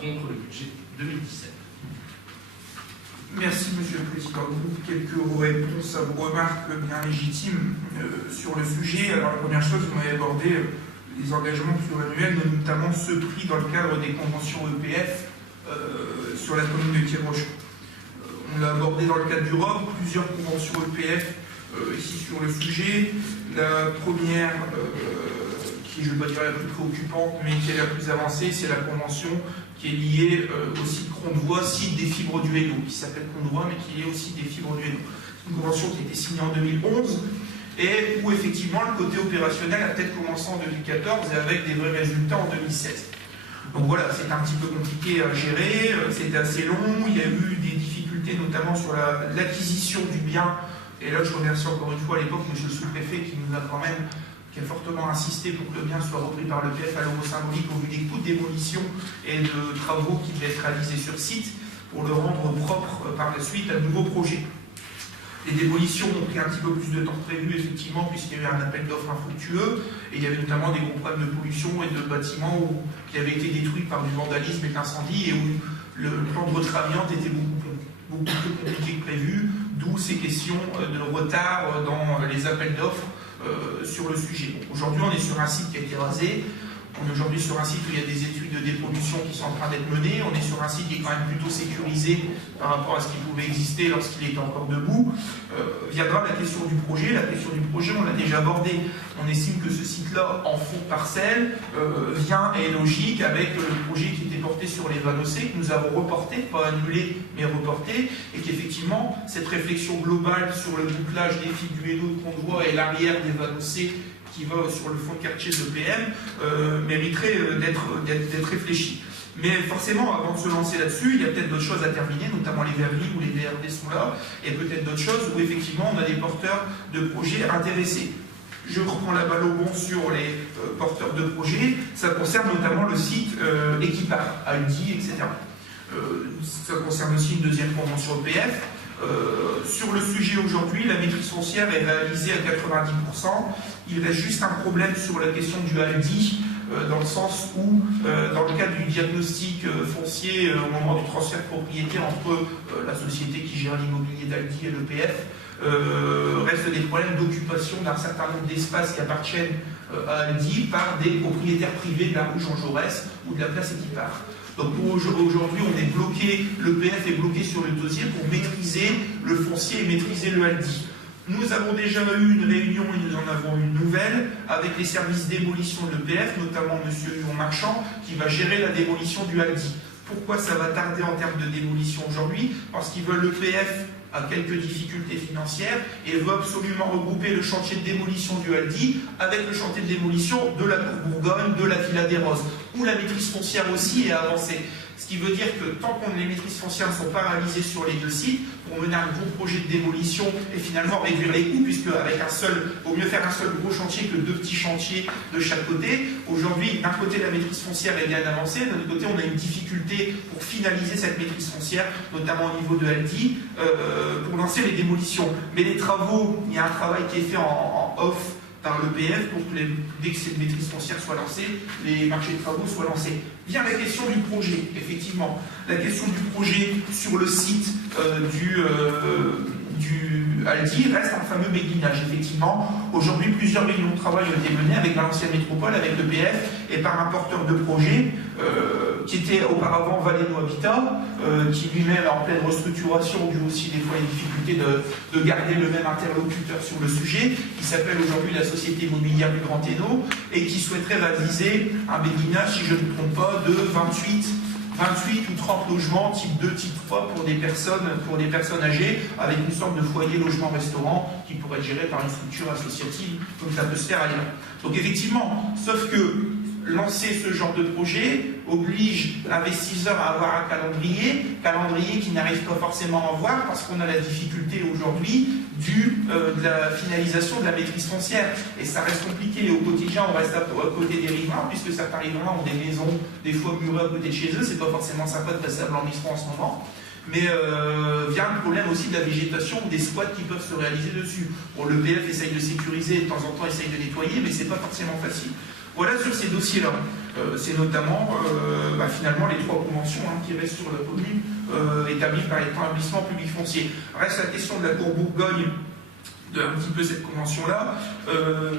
contre le budget 2017. Merci, Monsieur le Président. Quelques réponses à vos remarques bien légitimes sur le sujet. Alors, la première chose, vous m'avez abordé les engagements pluriannuels, notamment ceux pris dans le cadre des conventions EPF sur la commune de Quiévrochin. On l'a abordé dans le cadre du ROB, plusieurs conventions EPF ici sur le sujet. La première, qui je ne vais pas dire la plus préoccupante, mais qui est la plus avancée, c'est la convention qui est liée au site Crondevoie, site des fibres du Hainaut, qui s'appelle Crondevoie, mais qui est aussi des fibres du Hainaut. C'est une convention qui a été signée en 2011 et où effectivement le côté opérationnel a peut-être commencé en 2014 et avec des vrais résultats en 2016. Donc voilà, c'est un petit peu compliqué à gérer, c'était assez long, il y a eu des difficultés notamment sur l'acquisition du bien. Et là, je remercie encore une fois à l'époque M. le sous-préfet qui a fortement insisté pour que le bien soit repris par l'EPF à l'euro symbolique au vu des coûts de démolition et de travaux qui devaient être réalisés sur site pour le rendre propre par la suite à de nouveaux projets. Les démolitions ont pris un petit peu plus de temps que prévu, effectivement, puisqu'il y avait un appel d'offres infructueux, et il y avait notamment des gros problèmes de pollution et de bâtiments qui avaient été détruits par du vandalisme et d'incendie, et où le plan de retrait amiante était beaucoup plus compliqué que prévu, d'où ces questions de retard dans les appels d'offres sur le sujet. Aujourd'hui, on est sur un site qui a été rasé. On est aujourd'hui sur un site où il y a des études de dépollution qui sont en train d'être menées. On est sur un site qui est quand même plutôt sécurisé par rapport à ce qui pouvait exister lorsqu'il était encore debout. Viendra la question du projet. La question du projet, on l'a déjà abordé. On estime que ce site-là, en fond de parcelle, vient et est logique avec le projet qui était porté sur les Vanocé, que nous avons reporté, pas annulé, mais reporté, et qu'effectivement, cette réflexion globale sur le bouclage des fibres du Hainaut de Crondevoie et l'arrière des Vanocé qui va sur le fond de quartier de PM mériterait d'être réfléchi. Mais forcément, avant de se lancer là-dessus, il y a peut-être d'autres choses à terminer, notamment les verreries où les VRD sont là, et peut-être d'autres choses où effectivement on a des porteurs de projets intéressés. Je reprends la balle au bon sur les porteurs de projets. Ça concerne notamment le site Equipar, Aldi, etc. Ça concerne aussi une deuxième convention EPF. Sur le sujet aujourd'hui, la maîtrise foncière est réalisée à 90%. Il reste juste un problème sur la question du Aldi, dans le sens où, dans le cadre du diagnostic foncier au moment du transfert de propriété entre la société qui gère l'immobilier d'Aldi et l'EPF, restent des problèmes d'occupation d'un certain nombre d'espaces qui appartiennent à Aldi par des propriétaires privés de la rue Jean Jaurès ou de la place Equipar. Donc aujourd'hui, on est bloqué, l'EPF est bloqué sur le dossier pour maîtriser le foncier et maîtriser le Aldi. Nous avons déjà eu une réunion et nous en avons une nouvelle avec les services démolition de l'EPF, notamment M. Huon Marchand, qui va gérer la démolition du Aldi. Pourquoi ça va tarder en termes de démolition aujourd'hui? Parce qu'ils veulent l'EPF a quelques difficultés financières et veut absolument regrouper le chantier de démolition du Aldi avec le chantier de démolition de la Cour Bourgogne, de la Villa des Roses, où la maîtrise foncière aussi est avancée. Ce qui veut dire que tant que les maîtrises foncières ne sont pas réalisées sur les deux sites, pour mener un gros projet de démolition et finalement réduire les coûts, puisque avec vaut mieux faire un seul gros chantier que deux petits chantiers de chaque côté. Aujourd'hui, d'un côté, la maîtrise foncière est bien avancée, d'un autre côté, on a une difficulté pour finaliser cette maîtrise foncière, notamment au niveau de Aldi, pour lancer les démolitions. Mais les travaux, il y a un travail qui est fait en off par l'EPF pour que dès que cette maîtrise foncière soit lancée, les marchés de travaux soient lancés. Vient la question du projet, effectivement. La question du projet sur le site du Aldi reste un fameux béguinage. Effectivement, aujourd'hui, plusieurs réunions de travail ont été menées avec Valenciennes Métropole, avec l'EPF et par un porteur de projet qui était auparavant Valeno Habitat, qui lui-même est en pleine restructuration, dû aussi des fois les difficultés de garder le même interlocuteur sur le sujet, qui s'appelle aujourd'hui la Société Immobilière du Grand Hainaut, et qui souhaiterait réaliser un béguinage, si je ne me trompe pas, de 28 ou 30 logements type 2, type 3 pour des personnes âgées, avec une sorte de foyer logement-restaurant qui pourrait être géré par une structure associative, comme ça peut se faire ailleurs. Donc effectivement, sauf que lancer ce genre de projet oblige l'investisseur à avoir un calendrier qui n'arrive pas forcément à en voir parce qu'on a la difficulté aujourd'hui de la finalisation de la maîtrise foncière. Et ça reste compliqué au quotidien, on reste à côté des riverains, puisque certains riverains ont des maisons, des fois murées à côté de chez eux, c'est pas forcément sympa de passer à Blanc-Mistron en ce moment. Mais vient le problème aussi de la végétation ou des squats qui peuvent se réaliser dessus. Bon, le BF essaye de sécuriser, de temps en temps essaye de nettoyer, mais c'est pas forcément facile. Voilà sur ces dossiers-là. C'est notamment finalement les 3 conventions qui restent sur la commune établies par l'établissement public foncier. Reste la question de la Cour Bourgogne, de un petit peu cette convention-là.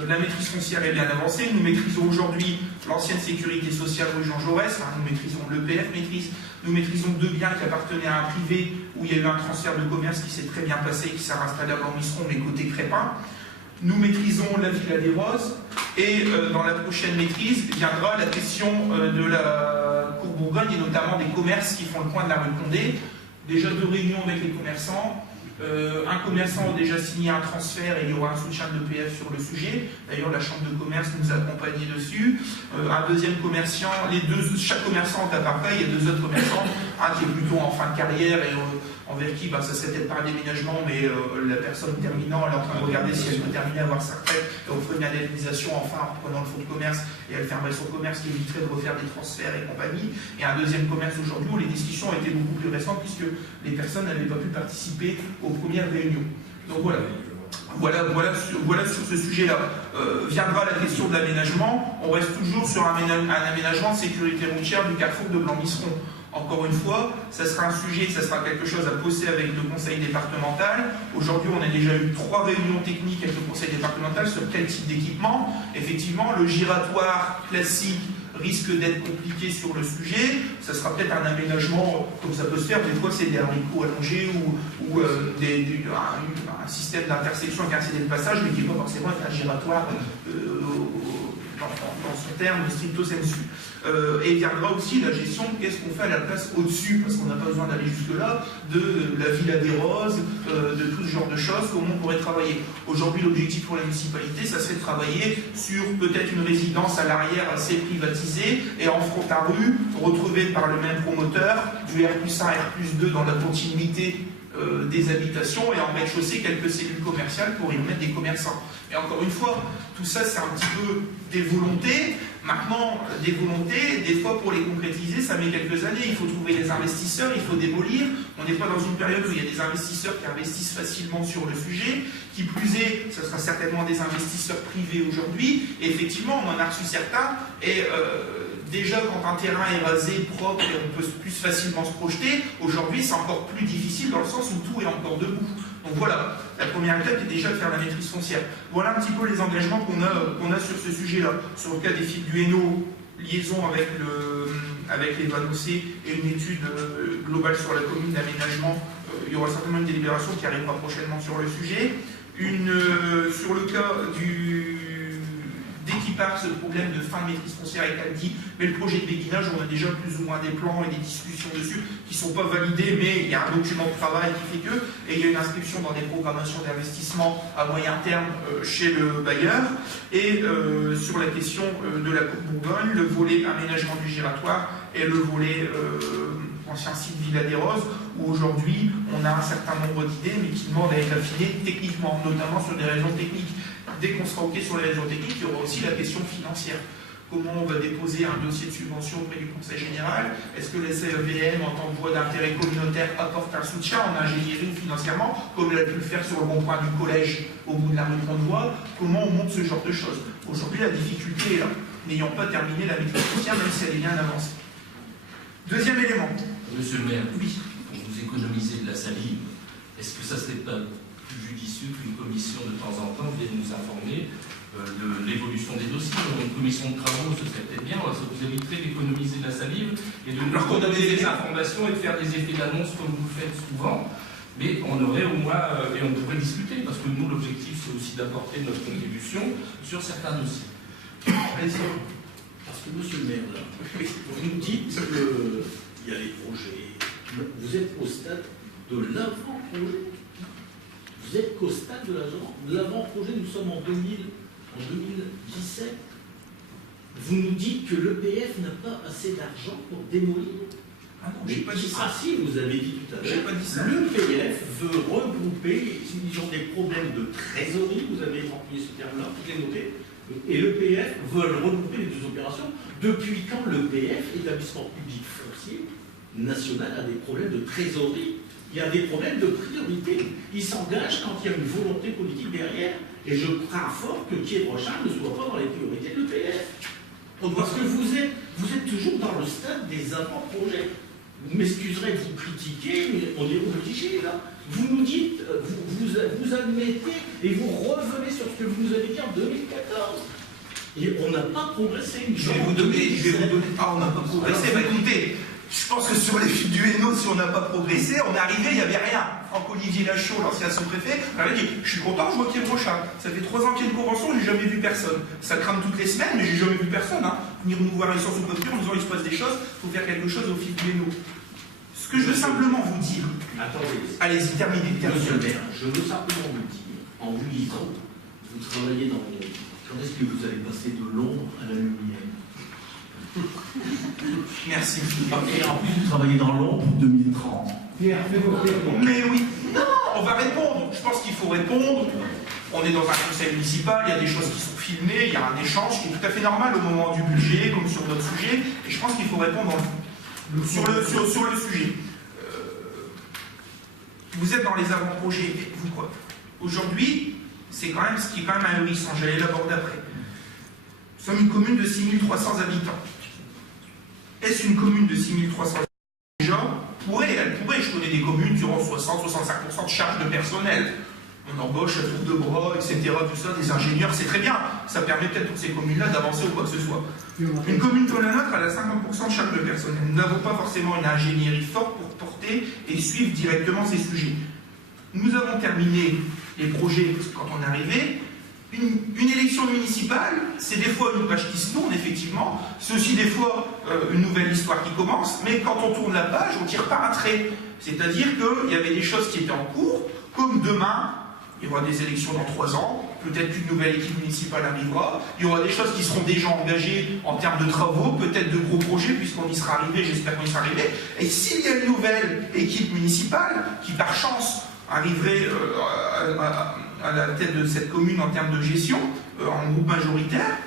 La maîtrise foncière est bien avancée. Nous maîtrisons aujourd'hui l'ancienne sécurité sociale rue Jean Jaurès. Nous maîtrisons l'EPF maîtrise. Nous maîtrisons 2 biens qui appartenaient à un privé où il y a eu un transfert de commerce qui s'est très bien passé, qui s'est installé à Blanc-Mistron, mais côté Crépin. Nous maîtrisons la Villa des Roses et dans la prochaine maîtrise viendra la question de la Cour Bourgogne et notamment des commerces qui font le coin de la rue Condé. Déjà 2 réunions avec les commerçants. Un commerçant a déjà signé un transfert et il y aura un soutien de l'EPF sur le sujet. D'ailleurs, la Chambre de commerce nous a accompagnés dessus. Un deuxième commerçant, chaque commerçant est à part il y a 2 autres commerçants, un qui est plutôt en fin de carrière et envers qui ça serait peut-être par un déménagement, mais la personne terminant, elle est en train de regarder si elle peut terminer, avoir sa retraite et offrir une indemnisation enfin en reprenant le fonds de commerce et elle fermerait son commerce qui éviterait de refaire des transferts et compagnie. Et un deuxième commerce aujourd'hui où les discussions étaient beaucoup plus récentes puisque les personnes n'avaient pas pu participer aux premières réunions. Donc voilà sur ce sujet-là. Viendra la question de l'aménagement. On reste toujours sur un aménagement de sécurité routière du carrefour de Blanc-Mistron. Encore une fois, ça sera un sujet, ça sera quelque chose à poser avec le conseil départemental. Aujourd'hui, on a déjà eu 3 réunions techniques avec le conseil départemental sur quel type d'équipement. Effectivement, le giratoire classique risque d'être compliqué sur le sujet. Ça sera peut-être un aménagement, comme ça peut se faire, des fois c'est des haricots allongés ou un système d'intersection avec un CD de passage, mais qui n'est pas forcément un giratoire dans son terme stricto sensu. Et viendra aussi la gestion de qu'est-ce qu'on fait à la place au-dessus, parce qu'on n'a pas besoin d'aller jusque-là, de la Villa des Roses, de tout ce genre de choses, comment on pourrait travailler. Aujourd'hui, l'objectif pour la municipalité, ça serait de travailler sur peut-être une résidence à l'arrière assez privatisée, et en front à rue, retrouvée par le même promoteur, du R+1, R+2 dans la continuité des habitations, et en rez-de-chaussée quelques cellules commerciales pour y mettre des commerçants. Et encore une fois, tout ça c'est un petit peu des volontés. Maintenant, des volontés, des fois pour les concrétiser, ça met quelques années. Il faut trouver des investisseurs, il faut démolir. On n'est pas dans une période où il y a des investisseurs qui investissent facilement sur le sujet. Qui plus est, ce sera certainement des investisseurs privés aujourd'hui. Et effectivement, on en a reçu certains. Et déjà, quand un terrain est rasé, propre, et on peut plus facilement se projeter, aujourd'hui, c'est encore plus difficile dans le sens où tout est encore debout. Donc voilà, la première étape est déjà de faire la maîtrise foncière. Voilà un petit peu les engagements qu'on a sur ce sujet-là. Sur le cas des fils du Hainaut, liaison avec les Vanocé et une étude globale sur la commune d'aménagement. Il y aura certainement une délibération qui arrivera prochainement sur le sujet. Sur le cas dès qu'il part ce problème de fin de maîtrise foncière avec Aldi, mais le projet de béguinage, on a déjà plus ou moins des plans et des discussions dessus qui ne sont pas validés, mais il y a un document de travail qui fait que, et il y a une inscription dans des programmations d'investissement à moyen terme chez le bailleur. Et sur la question de la Cour Bourgogne, le volet aménagement du giratoire et le volet ancien site Villa des Roses, où aujourd'hui on a un certain nombre d'idées, mais qui demandent à être affinées techniquement, notamment sur des raisons techniques. Dès qu'on sera OK sur les raisons techniques, il y aura aussi la question financière. Comment on va déposer un dossier de subvention auprès du Conseil général? Est-ce que les CEVM, en tant que voie d'intérêt communautaire, apportent un soutien en ingénierie ou financièrement, comme elle a pu le faire sur le bon point du collège au bout de la rue Grande-Voie? Comment on monte ce genre de choses? Aujourd'hui, la difficulté est là, n'ayant pas terminé la maîtrise foncière, même si elle est bien avancée. Deuxième élément. Monsieur le maire, oui. pour vous économiser de la salive, est-ce que ça ne serait pas judicieux qu'une commission de temps en temps vienne nous informer de l'évolution des dossiers. Une commission de travaux, ce serait peut-être bien, ça vous éviterait d'économiser de la salive et de nous donner des informations et de faire des effets d'annonce comme vous le faites souvent. Mais on aurait au moins, et on pourrait discuter, parce que nous, l'objectif, c'est aussi d'apporter notre contribution sur certains dossiers. Parce que, monsieur le maire, là, vous nous dites qu'il y a des projets, vous êtes au stade de l'avant-projet. Vous êtes qu'au stade de l'avant-projet, nous sommes en 2017. Vous nous dites que l'EPF n'a pas assez d'argent pour démolir. Ah non, j'ai pas dit ça. Ah si, vous avez dit tout à J'ai l'heure. pas dit ça. L'EPF veut regrouper, ils ont des problèmes de trésorerie, vous avez employé ce terme-là, vous l'avez noté, et l'EPF veut regrouper les deux opérations. Depuis quand l'EPF, établissement public foncier national, a des problèmes de trésorerie? Il y a des problèmes de priorité. Ils s'engagent quand il y a une volonté politique derrière. Et je crains fort que Quiévrochin ne soit pas dans les priorités de l'EPF. Parce que vous êtes toujours dans le stade des avant-projets. Vous m'excuserez de vous critiquer, mais on est obligé là. Vous nous dites, vous admettez et vous revenez sur ce que vous nous avez dit en 2014. Et on n'a pas progressé. Je vais vous donner. Ah, on n'a pas progressé. Bah écoutez, je pense que sur les fuites du Hainaut, si on n'a pas progressé, on est arrivé, il n'y avait rien. Franck-Olivier Lachaud, l'ancien sous-préfet, avait dit je suis content, je vois Quiévrochin. Ça fait 3 ans qu'il y a une convention, j'ai jamais vu personne. Ça crame toutes les semaines, mais j'ai jamais vu personne. Venir nous voir sans sous-préfet en disant il se passe des choses, il faut faire quelque chose au fil du Hainaut. Ce que je veux simplement vous dire. Attendez. Allez-y, terminez. Monsieur le maire, je veux simplement vous dire, en vous lisant, vous travaillez dans le. Quand est-ce que vous allez passer de l'ombre à la lumière? Merci. Et en plus, vous travaillez dans l'ombre pour 2030. Mais oui, non, on va répondre. Je pense qu'il faut répondre. On est dans un conseil municipal, il y a des choses qui sont filmées, il y a un échange qui est tout à fait normal au moment du budget, comme sur d'autres sujets. Et je pense qu'il faut répondre sur le sujet. Vous êtes dans les avant-projets. Vous quoi? Aujourd'hui, c'est quand même ce qui est quand même ahurissant. J'allais l'aborder après. Nous sommes une commune de 6300 habitants. Est-ce une commune de 6300 habitants? Déjà, elle pourrait, je connais des communes qui auront 60-65% de charge de personnel. On embauche à tour de bras, etc. Tout ça, des ingénieurs, c'est très bien. Ça permet peut-être pour ces communes-là d'avancer ou quoi que ce soit. Une commune comme la nôtre, elle a 50% de charge de personnel. Nous n'avons pas forcément une ingénierie forte pour porter et suivre directement ces sujets. Nous avons terminé les projets quand on est arrivé. Une élection municipale, c'est des fois une page qui se tourne, effectivement. C'est aussi des fois une nouvelle histoire qui commence. Mais quand on tourne la page, on ne tire pas un trait. C'est-à-dire qu'il y avait des choses qui étaient en cours, comme demain, il y aura des élections dans 3 ans, peut-être qu'une nouvelle équipe municipale arrivera, il y aura des choses qui seront déjà engagées en termes de travaux, peut-être de gros projets, puisqu'on y sera arrivé, j'espère qu'on y sera arrivé. Et s'il y a une nouvelle équipe municipale, qui par chance arriverait à la tête de cette commune en termes de gestion, en groupe majoritaire,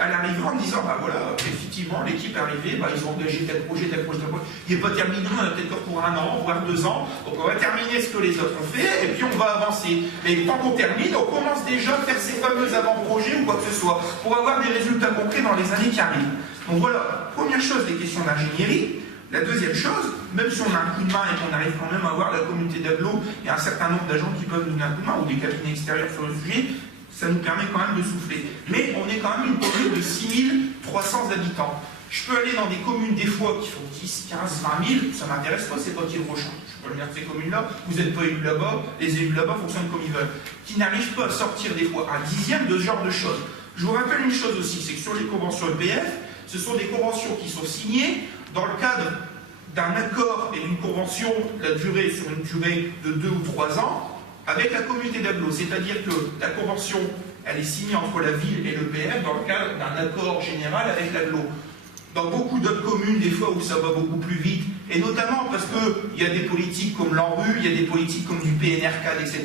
elle arrivera en disant, bah voilà, effectivement, l'équipe est arrivée, bah, ils ont engagé tel projet, tel projet, tel projet. Il n'est pas terminé, on a peut-être encore pour 1 an, voire 2 ans. Donc on va terminer ce que les autres ont fait, et puis on va avancer. Et tant qu'on termine, on commence déjà à faire ces fameux avant-projets ou quoi que ce soit, pour avoir des résultats concrets dans les années qui arrivent. Donc voilà, première chose, les questions d'ingénierie. La deuxième chose, même si on a un coup de main et qu'on arrive quand même à avoir la communauté d'agglo et un certain nombre d'agents qui peuvent nous donner un coup de main, ou des cabinets extérieurs sur le sujet, ça nous permet quand même de souffler. Mais on est quand même une commune de 6300 habitants. Je peux aller dans des communes des fois qui font 10, 15, 20 000, ça ne m'intéresse pas, c'est pas Quiévrochin. Je ne suis pas le maire de ces communes-là, vous n'êtes pas élus là-bas, les élus là-bas fonctionnent comme ils veulent. Qui n'arrivent pas à sortir des fois un dixième de ce genre de choses. Je vous rappelle une chose aussi, c'est que sur les conventions EPF, ce sont des conventions qui sont signées dans le cadre d'un accord et d'une convention, la durée sur une durée de 2 ou 3 ans, avec la communauté d'agglo. C'est-à-dire que la convention, elle est signée entre la ville et l'EPF dans le cadre d'un accord général avec l'agglo. Dans beaucoup d'autres communes, des fois où ça va beaucoup plus vite, et notamment parce qu'il y a des politiques comme l'ANRU, il y a des politiques comme du PNR4, etc.,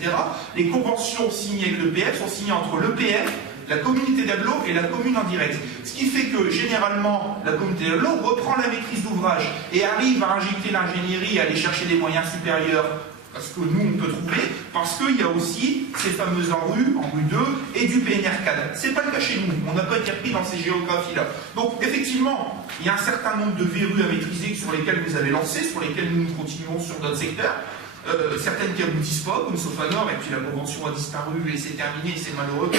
les conventions signées avec l'EPF sont signées entre l'EPF, la communauté d'agglo et la commune en direct. Ce qui fait que, généralement, la communauté d'agglo reprend la maîtrise d'ouvrage et arrive à injecter l'ingénierie, à aller chercher des moyens supérieurs à ce que nous, on peut trouver, parce qu'il y a aussi ces fameuses ANRU 2 et du PNR4. Ce n'est pas le cas chez nous, on n'a pas été repris dans ces géographies-là. Donc, effectivement, il y a un certain nombre de verrues à maîtriser sur lesquelles vous avez lancé, sur lesquelles nous continuons sur d'autres secteurs. certaines qui aboutissent pas, comme Sofanor, et puis la convention a disparu et c'est terminé, c'est malheureux,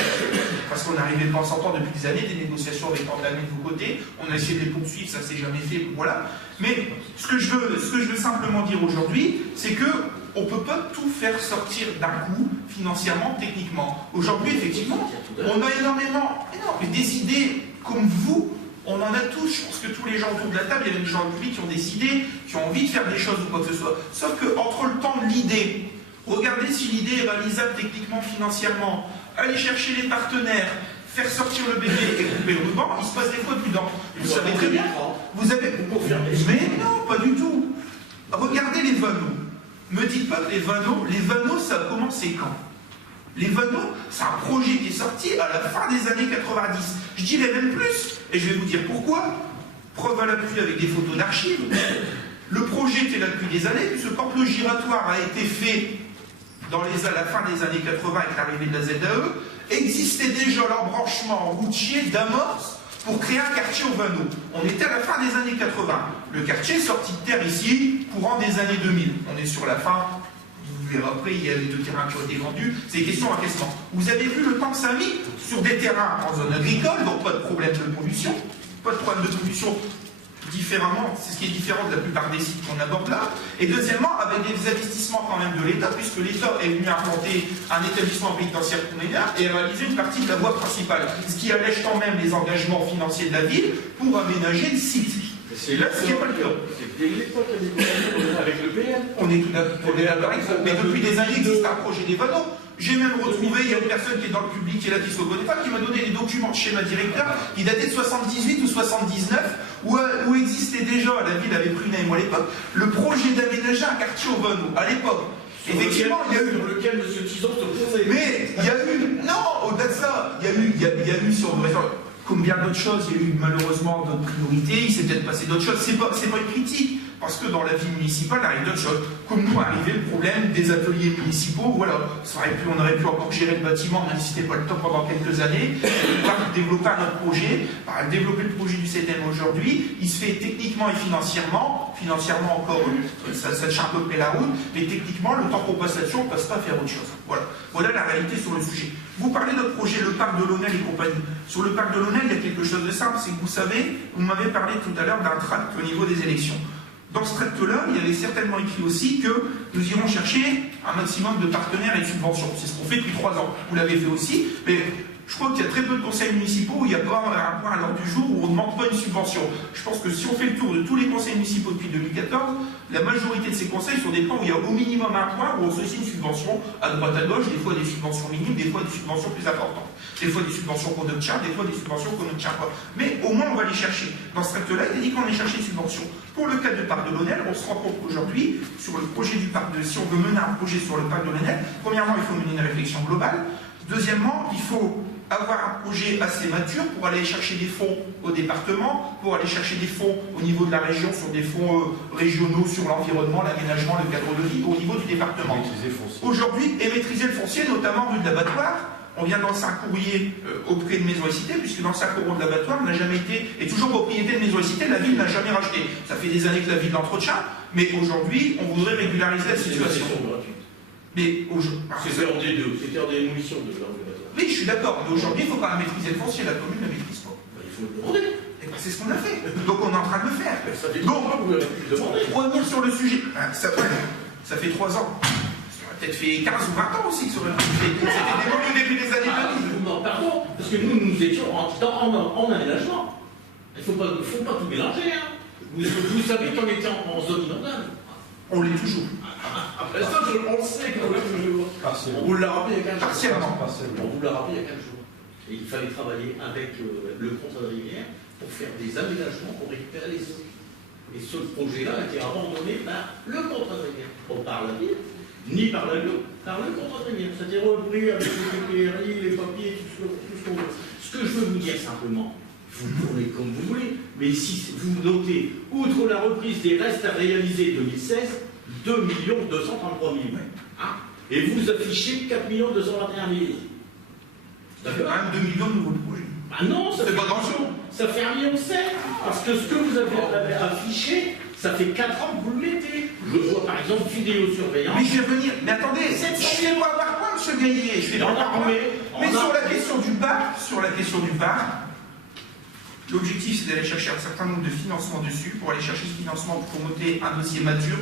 parce qu'on n'arrivait pas à s'entendre depuis des années, des négociations avec entamé de vos côtés, on a essayé de les poursuivre, ça s'est jamais fait, voilà. Mais ce que je veux simplement dire aujourd'hui, c'est que on ne peut pas tout faire sortir d'un coup, financièrement, techniquement. Aujourd'hui, effectivement, on a énormément des idées comme vous. On en a tous, je pense que tous les gens autour de la table, il y a des gens du public qui ont des idées, qui ont envie de faire des choses ou quoi que ce soit. Sauf qu'entre le temps de l'idée, regardez si l'idée est réalisable techniquement, financièrement, aller chercher les partenaires, faire sortir le bébé et couper le ruban, il se passe des fois plus dans. Vous savez très bien. Vous avez. Mais non, pas du tout. Regardez les vanneaux. Me dites pas que les vanneaux, ça a commencé quand? Les vanneaux, c'est un projet qui est sorti à la fin des années 90. Je dirais même plus, et je vais vous dire pourquoi. Preuve à l'appui avec des photos d'archives. Le projet était là depuis des années, puisque quand le giratoire a été fait à la fin des années 80 avec l'arrivée de la ZAE, existait déjà l'embranchement routier d'amorce pour créer un quartier au Vanneau. On était à la fin des années 80. Le quartier est sorti de terre ici, courant des années 2000. On est sur la fin. Vous verrez après, il y a les 2 terrains qui ont été vendus. C'est question à question. Vous avez vu le temps que ça a mis sur des terrains en zone agricole, donc pas de problème de pollution. Pas de problème de pollution différemment. C'est ce qui est différent de la plupart des sites qu'on aborde là. Et deuxièmement, avec des investissements quand même de l'État, puisque l'État est venu implanter un établissement pénitentiaire communal et réaliser une partie de la voie principale. Ce qui allège quand même les engagements financiers de la ville pour aménager le site. C'est là ce qui n'est pas le cas. C'est l'époque avec le PM. On est tout d'accord avec ça. Mais depuis des années, il existe un projet des vanneaux. J'ai même retrouvé, il y a une personne qui est dans le public, qui est là, qui ne se reconnaît pas, qui m'a donné des documents de schéma directeur qui dataient de 78 ou 79, où existait déjà, la ville avait pris une aime à l'époque, le projet d'aménager un quartier au Vanneau, à l'époque. Effectivement, il y a eu. Sur lequel M. Tison se posait. Mais il y a eu. Non, au-delà de ça, il y a eu sur le réseau. Comme bien d'autres choses, il y a eu malheureusement d'autres priorités, il s'est peut-être passé d'autres choses, c'est pas une critique, parce que dans la vie municipale, il arrive d'autres choses. Comme nous, arrivé le problème des ateliers municipaux, voilà, on aurait pu encore gérer le bâtiment, même si c'était pas le temps pendant quelques années, par développer un autre projet, par développer le projet du CTM aujourd'hui, il se fait techniquement et financièrement encore, ça tient à peu près la route, mais techniquement, le temps qu'on passe là-dessus, on ne passe pas à faire autre chose. Voilà la réalité sur le sujet. Vous parlez de notre projet, le parc de l'Aunel et compagnie. Sur le parc de l'Aunel, il y a quelque chose de simple, c'est que vous savez, vous m'avez parlé tout à l'heure d'un tract au niveau des élections. Dans ce tract-là, il y avait certainement écrit aussi que nous irons chercher un maximum de partenaires et de subventions. C'est ce qu'on fait depuis 3 ans. Vous l'avez fait aussi, mais je crois qu'il y a très peu de conseils municipaux où il n'y a pas un point à l'ordre du jour où on ne demande pas une subvention. Je pense que si on fait le tour de tous les conseils municipaux depuis 2014, la majorité de ces conseils sont des points où il y a au minimum un point où on sollicite une subvention à droite à gauche, des fois des subventions minimes, des fois des subventions plus importantes. Des fois des subventions qu'on obtient, des fois des subventions qu'on n'obtient pas. Mais au moins on va les chercher. Dans ce tract-là, il est dit qu'on allait chercher des subventions. Pour le cas du parc de l'Aunel, on se rend compte qu'aujourd'hui, sur le projet du parc si on veut mener un projet sur le parc de l'Aunel, premièrement, il faut mener une réflexion globale. Deuxièmement, il faut avoir un projet assez mature pour aller chercher des fonds au département, pour aller chercher des fonds au niveau de la région, sur des fonds régionaux, sur l'environnement, l'aménagement, le cadre de vie, au niveau du département. Aujourd'hui, et maîtriser le foncier, notamment rue de l'abattoir. On vient de lancer un courrier auprès de Maison et Cité, puisque dans sa cour de l'abattoir n'a jamais été, et toujours propriété de Maison et Cité, la ville n'a jamais racheté. Ça fait des années que la ville l'entretient, mais aujourd'hui, on voudrait régulariser la situation. Mais aujourd'hui. C'était en D2, c'était en démolition de l'abattoir. Oui, je suis d'accord, mais aujourd'hui, il faut quand même maîtriser le foncier, la commune ne le maîtrise pas. Il faut le demander. Et ben, c'est ce qu'on a fait. Donc on est en train de le faire. Donc, vous avez pu le demander. Pour revenir sur le sujet, ça fait 3 ans. Peut-être fait 15 ou 20 ans aussi que ça aurait été fait. C'était démoli au début des années 2000. Non, pardon, parce que nous étions en aménagement. Il ne faut pas tout mélanger. Hein. Vous savez qu'on était en zone inondable. On l'est toujours. Après ça, on le sait qu'on l'est toujours. On vous l'a rappelé il y a 15 jours. Partiellement. On vous l'a rappelé il y a 15 jours. Et il fallait travailler avec le conseil de rivière pour faire des aménagements pour récupérer les eaux. Et ce projet-là a été abandonné par le conseil de rivière. Pas par la ville, ni par le conseil de rivière. C'est-à-dire repris avec les PPRI, les papiers, tout ce qu'on veut. Ce que je veux vous dire simplement, vous tournez comme vous voulez, mais si vous notez, outre la reprise des restes à réaliser 2016, 2 233 000. Hein, et vous affichez 4 221 000. D'accord. Quand même 2 millions de nouveaux projets. Ah non, ça fait pas grand-chose. Ça fait 1,7 million. Parce que ce que vous avez affiché, Ça fait 4 ans que vous le mettez. Je vois par exemple vidéosurveillance. Mais je vais venir. Mais attendez, je vais pas avoir quoi, monsieur Gaillet? Je vais pas avoir quoi. Mais sur la question du parc, l'objectif c'est d'aller chercher un certain nombre de financements dessus. Pour aller chercher ce financement, pour monter un dossier mature,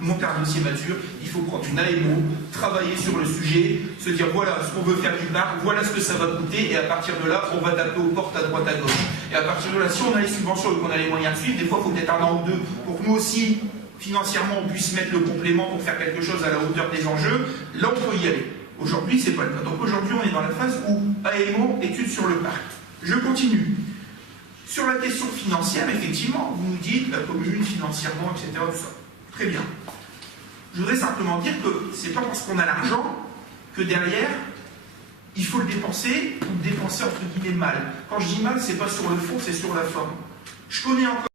monter un dossier mature, il faut prendre une AMO, travailler sur le sujet, se dire voilà ce qu'on veut faire du parc, voilà ce que ça va coûter, et à partir de là, on va taper aux portes à droite à gauche. Et à partir de là, si on a les subventions et qu'on a les moyens de suivre, des fois il faut peut-être un an ou deux pour que nous aussi, financièrement, on puisse mettre le complément pour faire quelque chose à la hauteur des enjeux. Là, on peut y aller. Aujourd'hui, c'est pas le cas. Donc aujourd'hui, on est dans la phase où AMO, études sur le parc. Je continue. Sur la question financière, effectivement, vous nous dites la commune financièrement, etc. Tout ça. Très bien. Je voudrais simplement dire que c'est pas parce qu'on a l'argent que derrière, il faut le dépenser ou le dépenser entre guillemets mal. Quand je dis mal, c'est pas sur le fond, c'est sur la forme. Je connais encore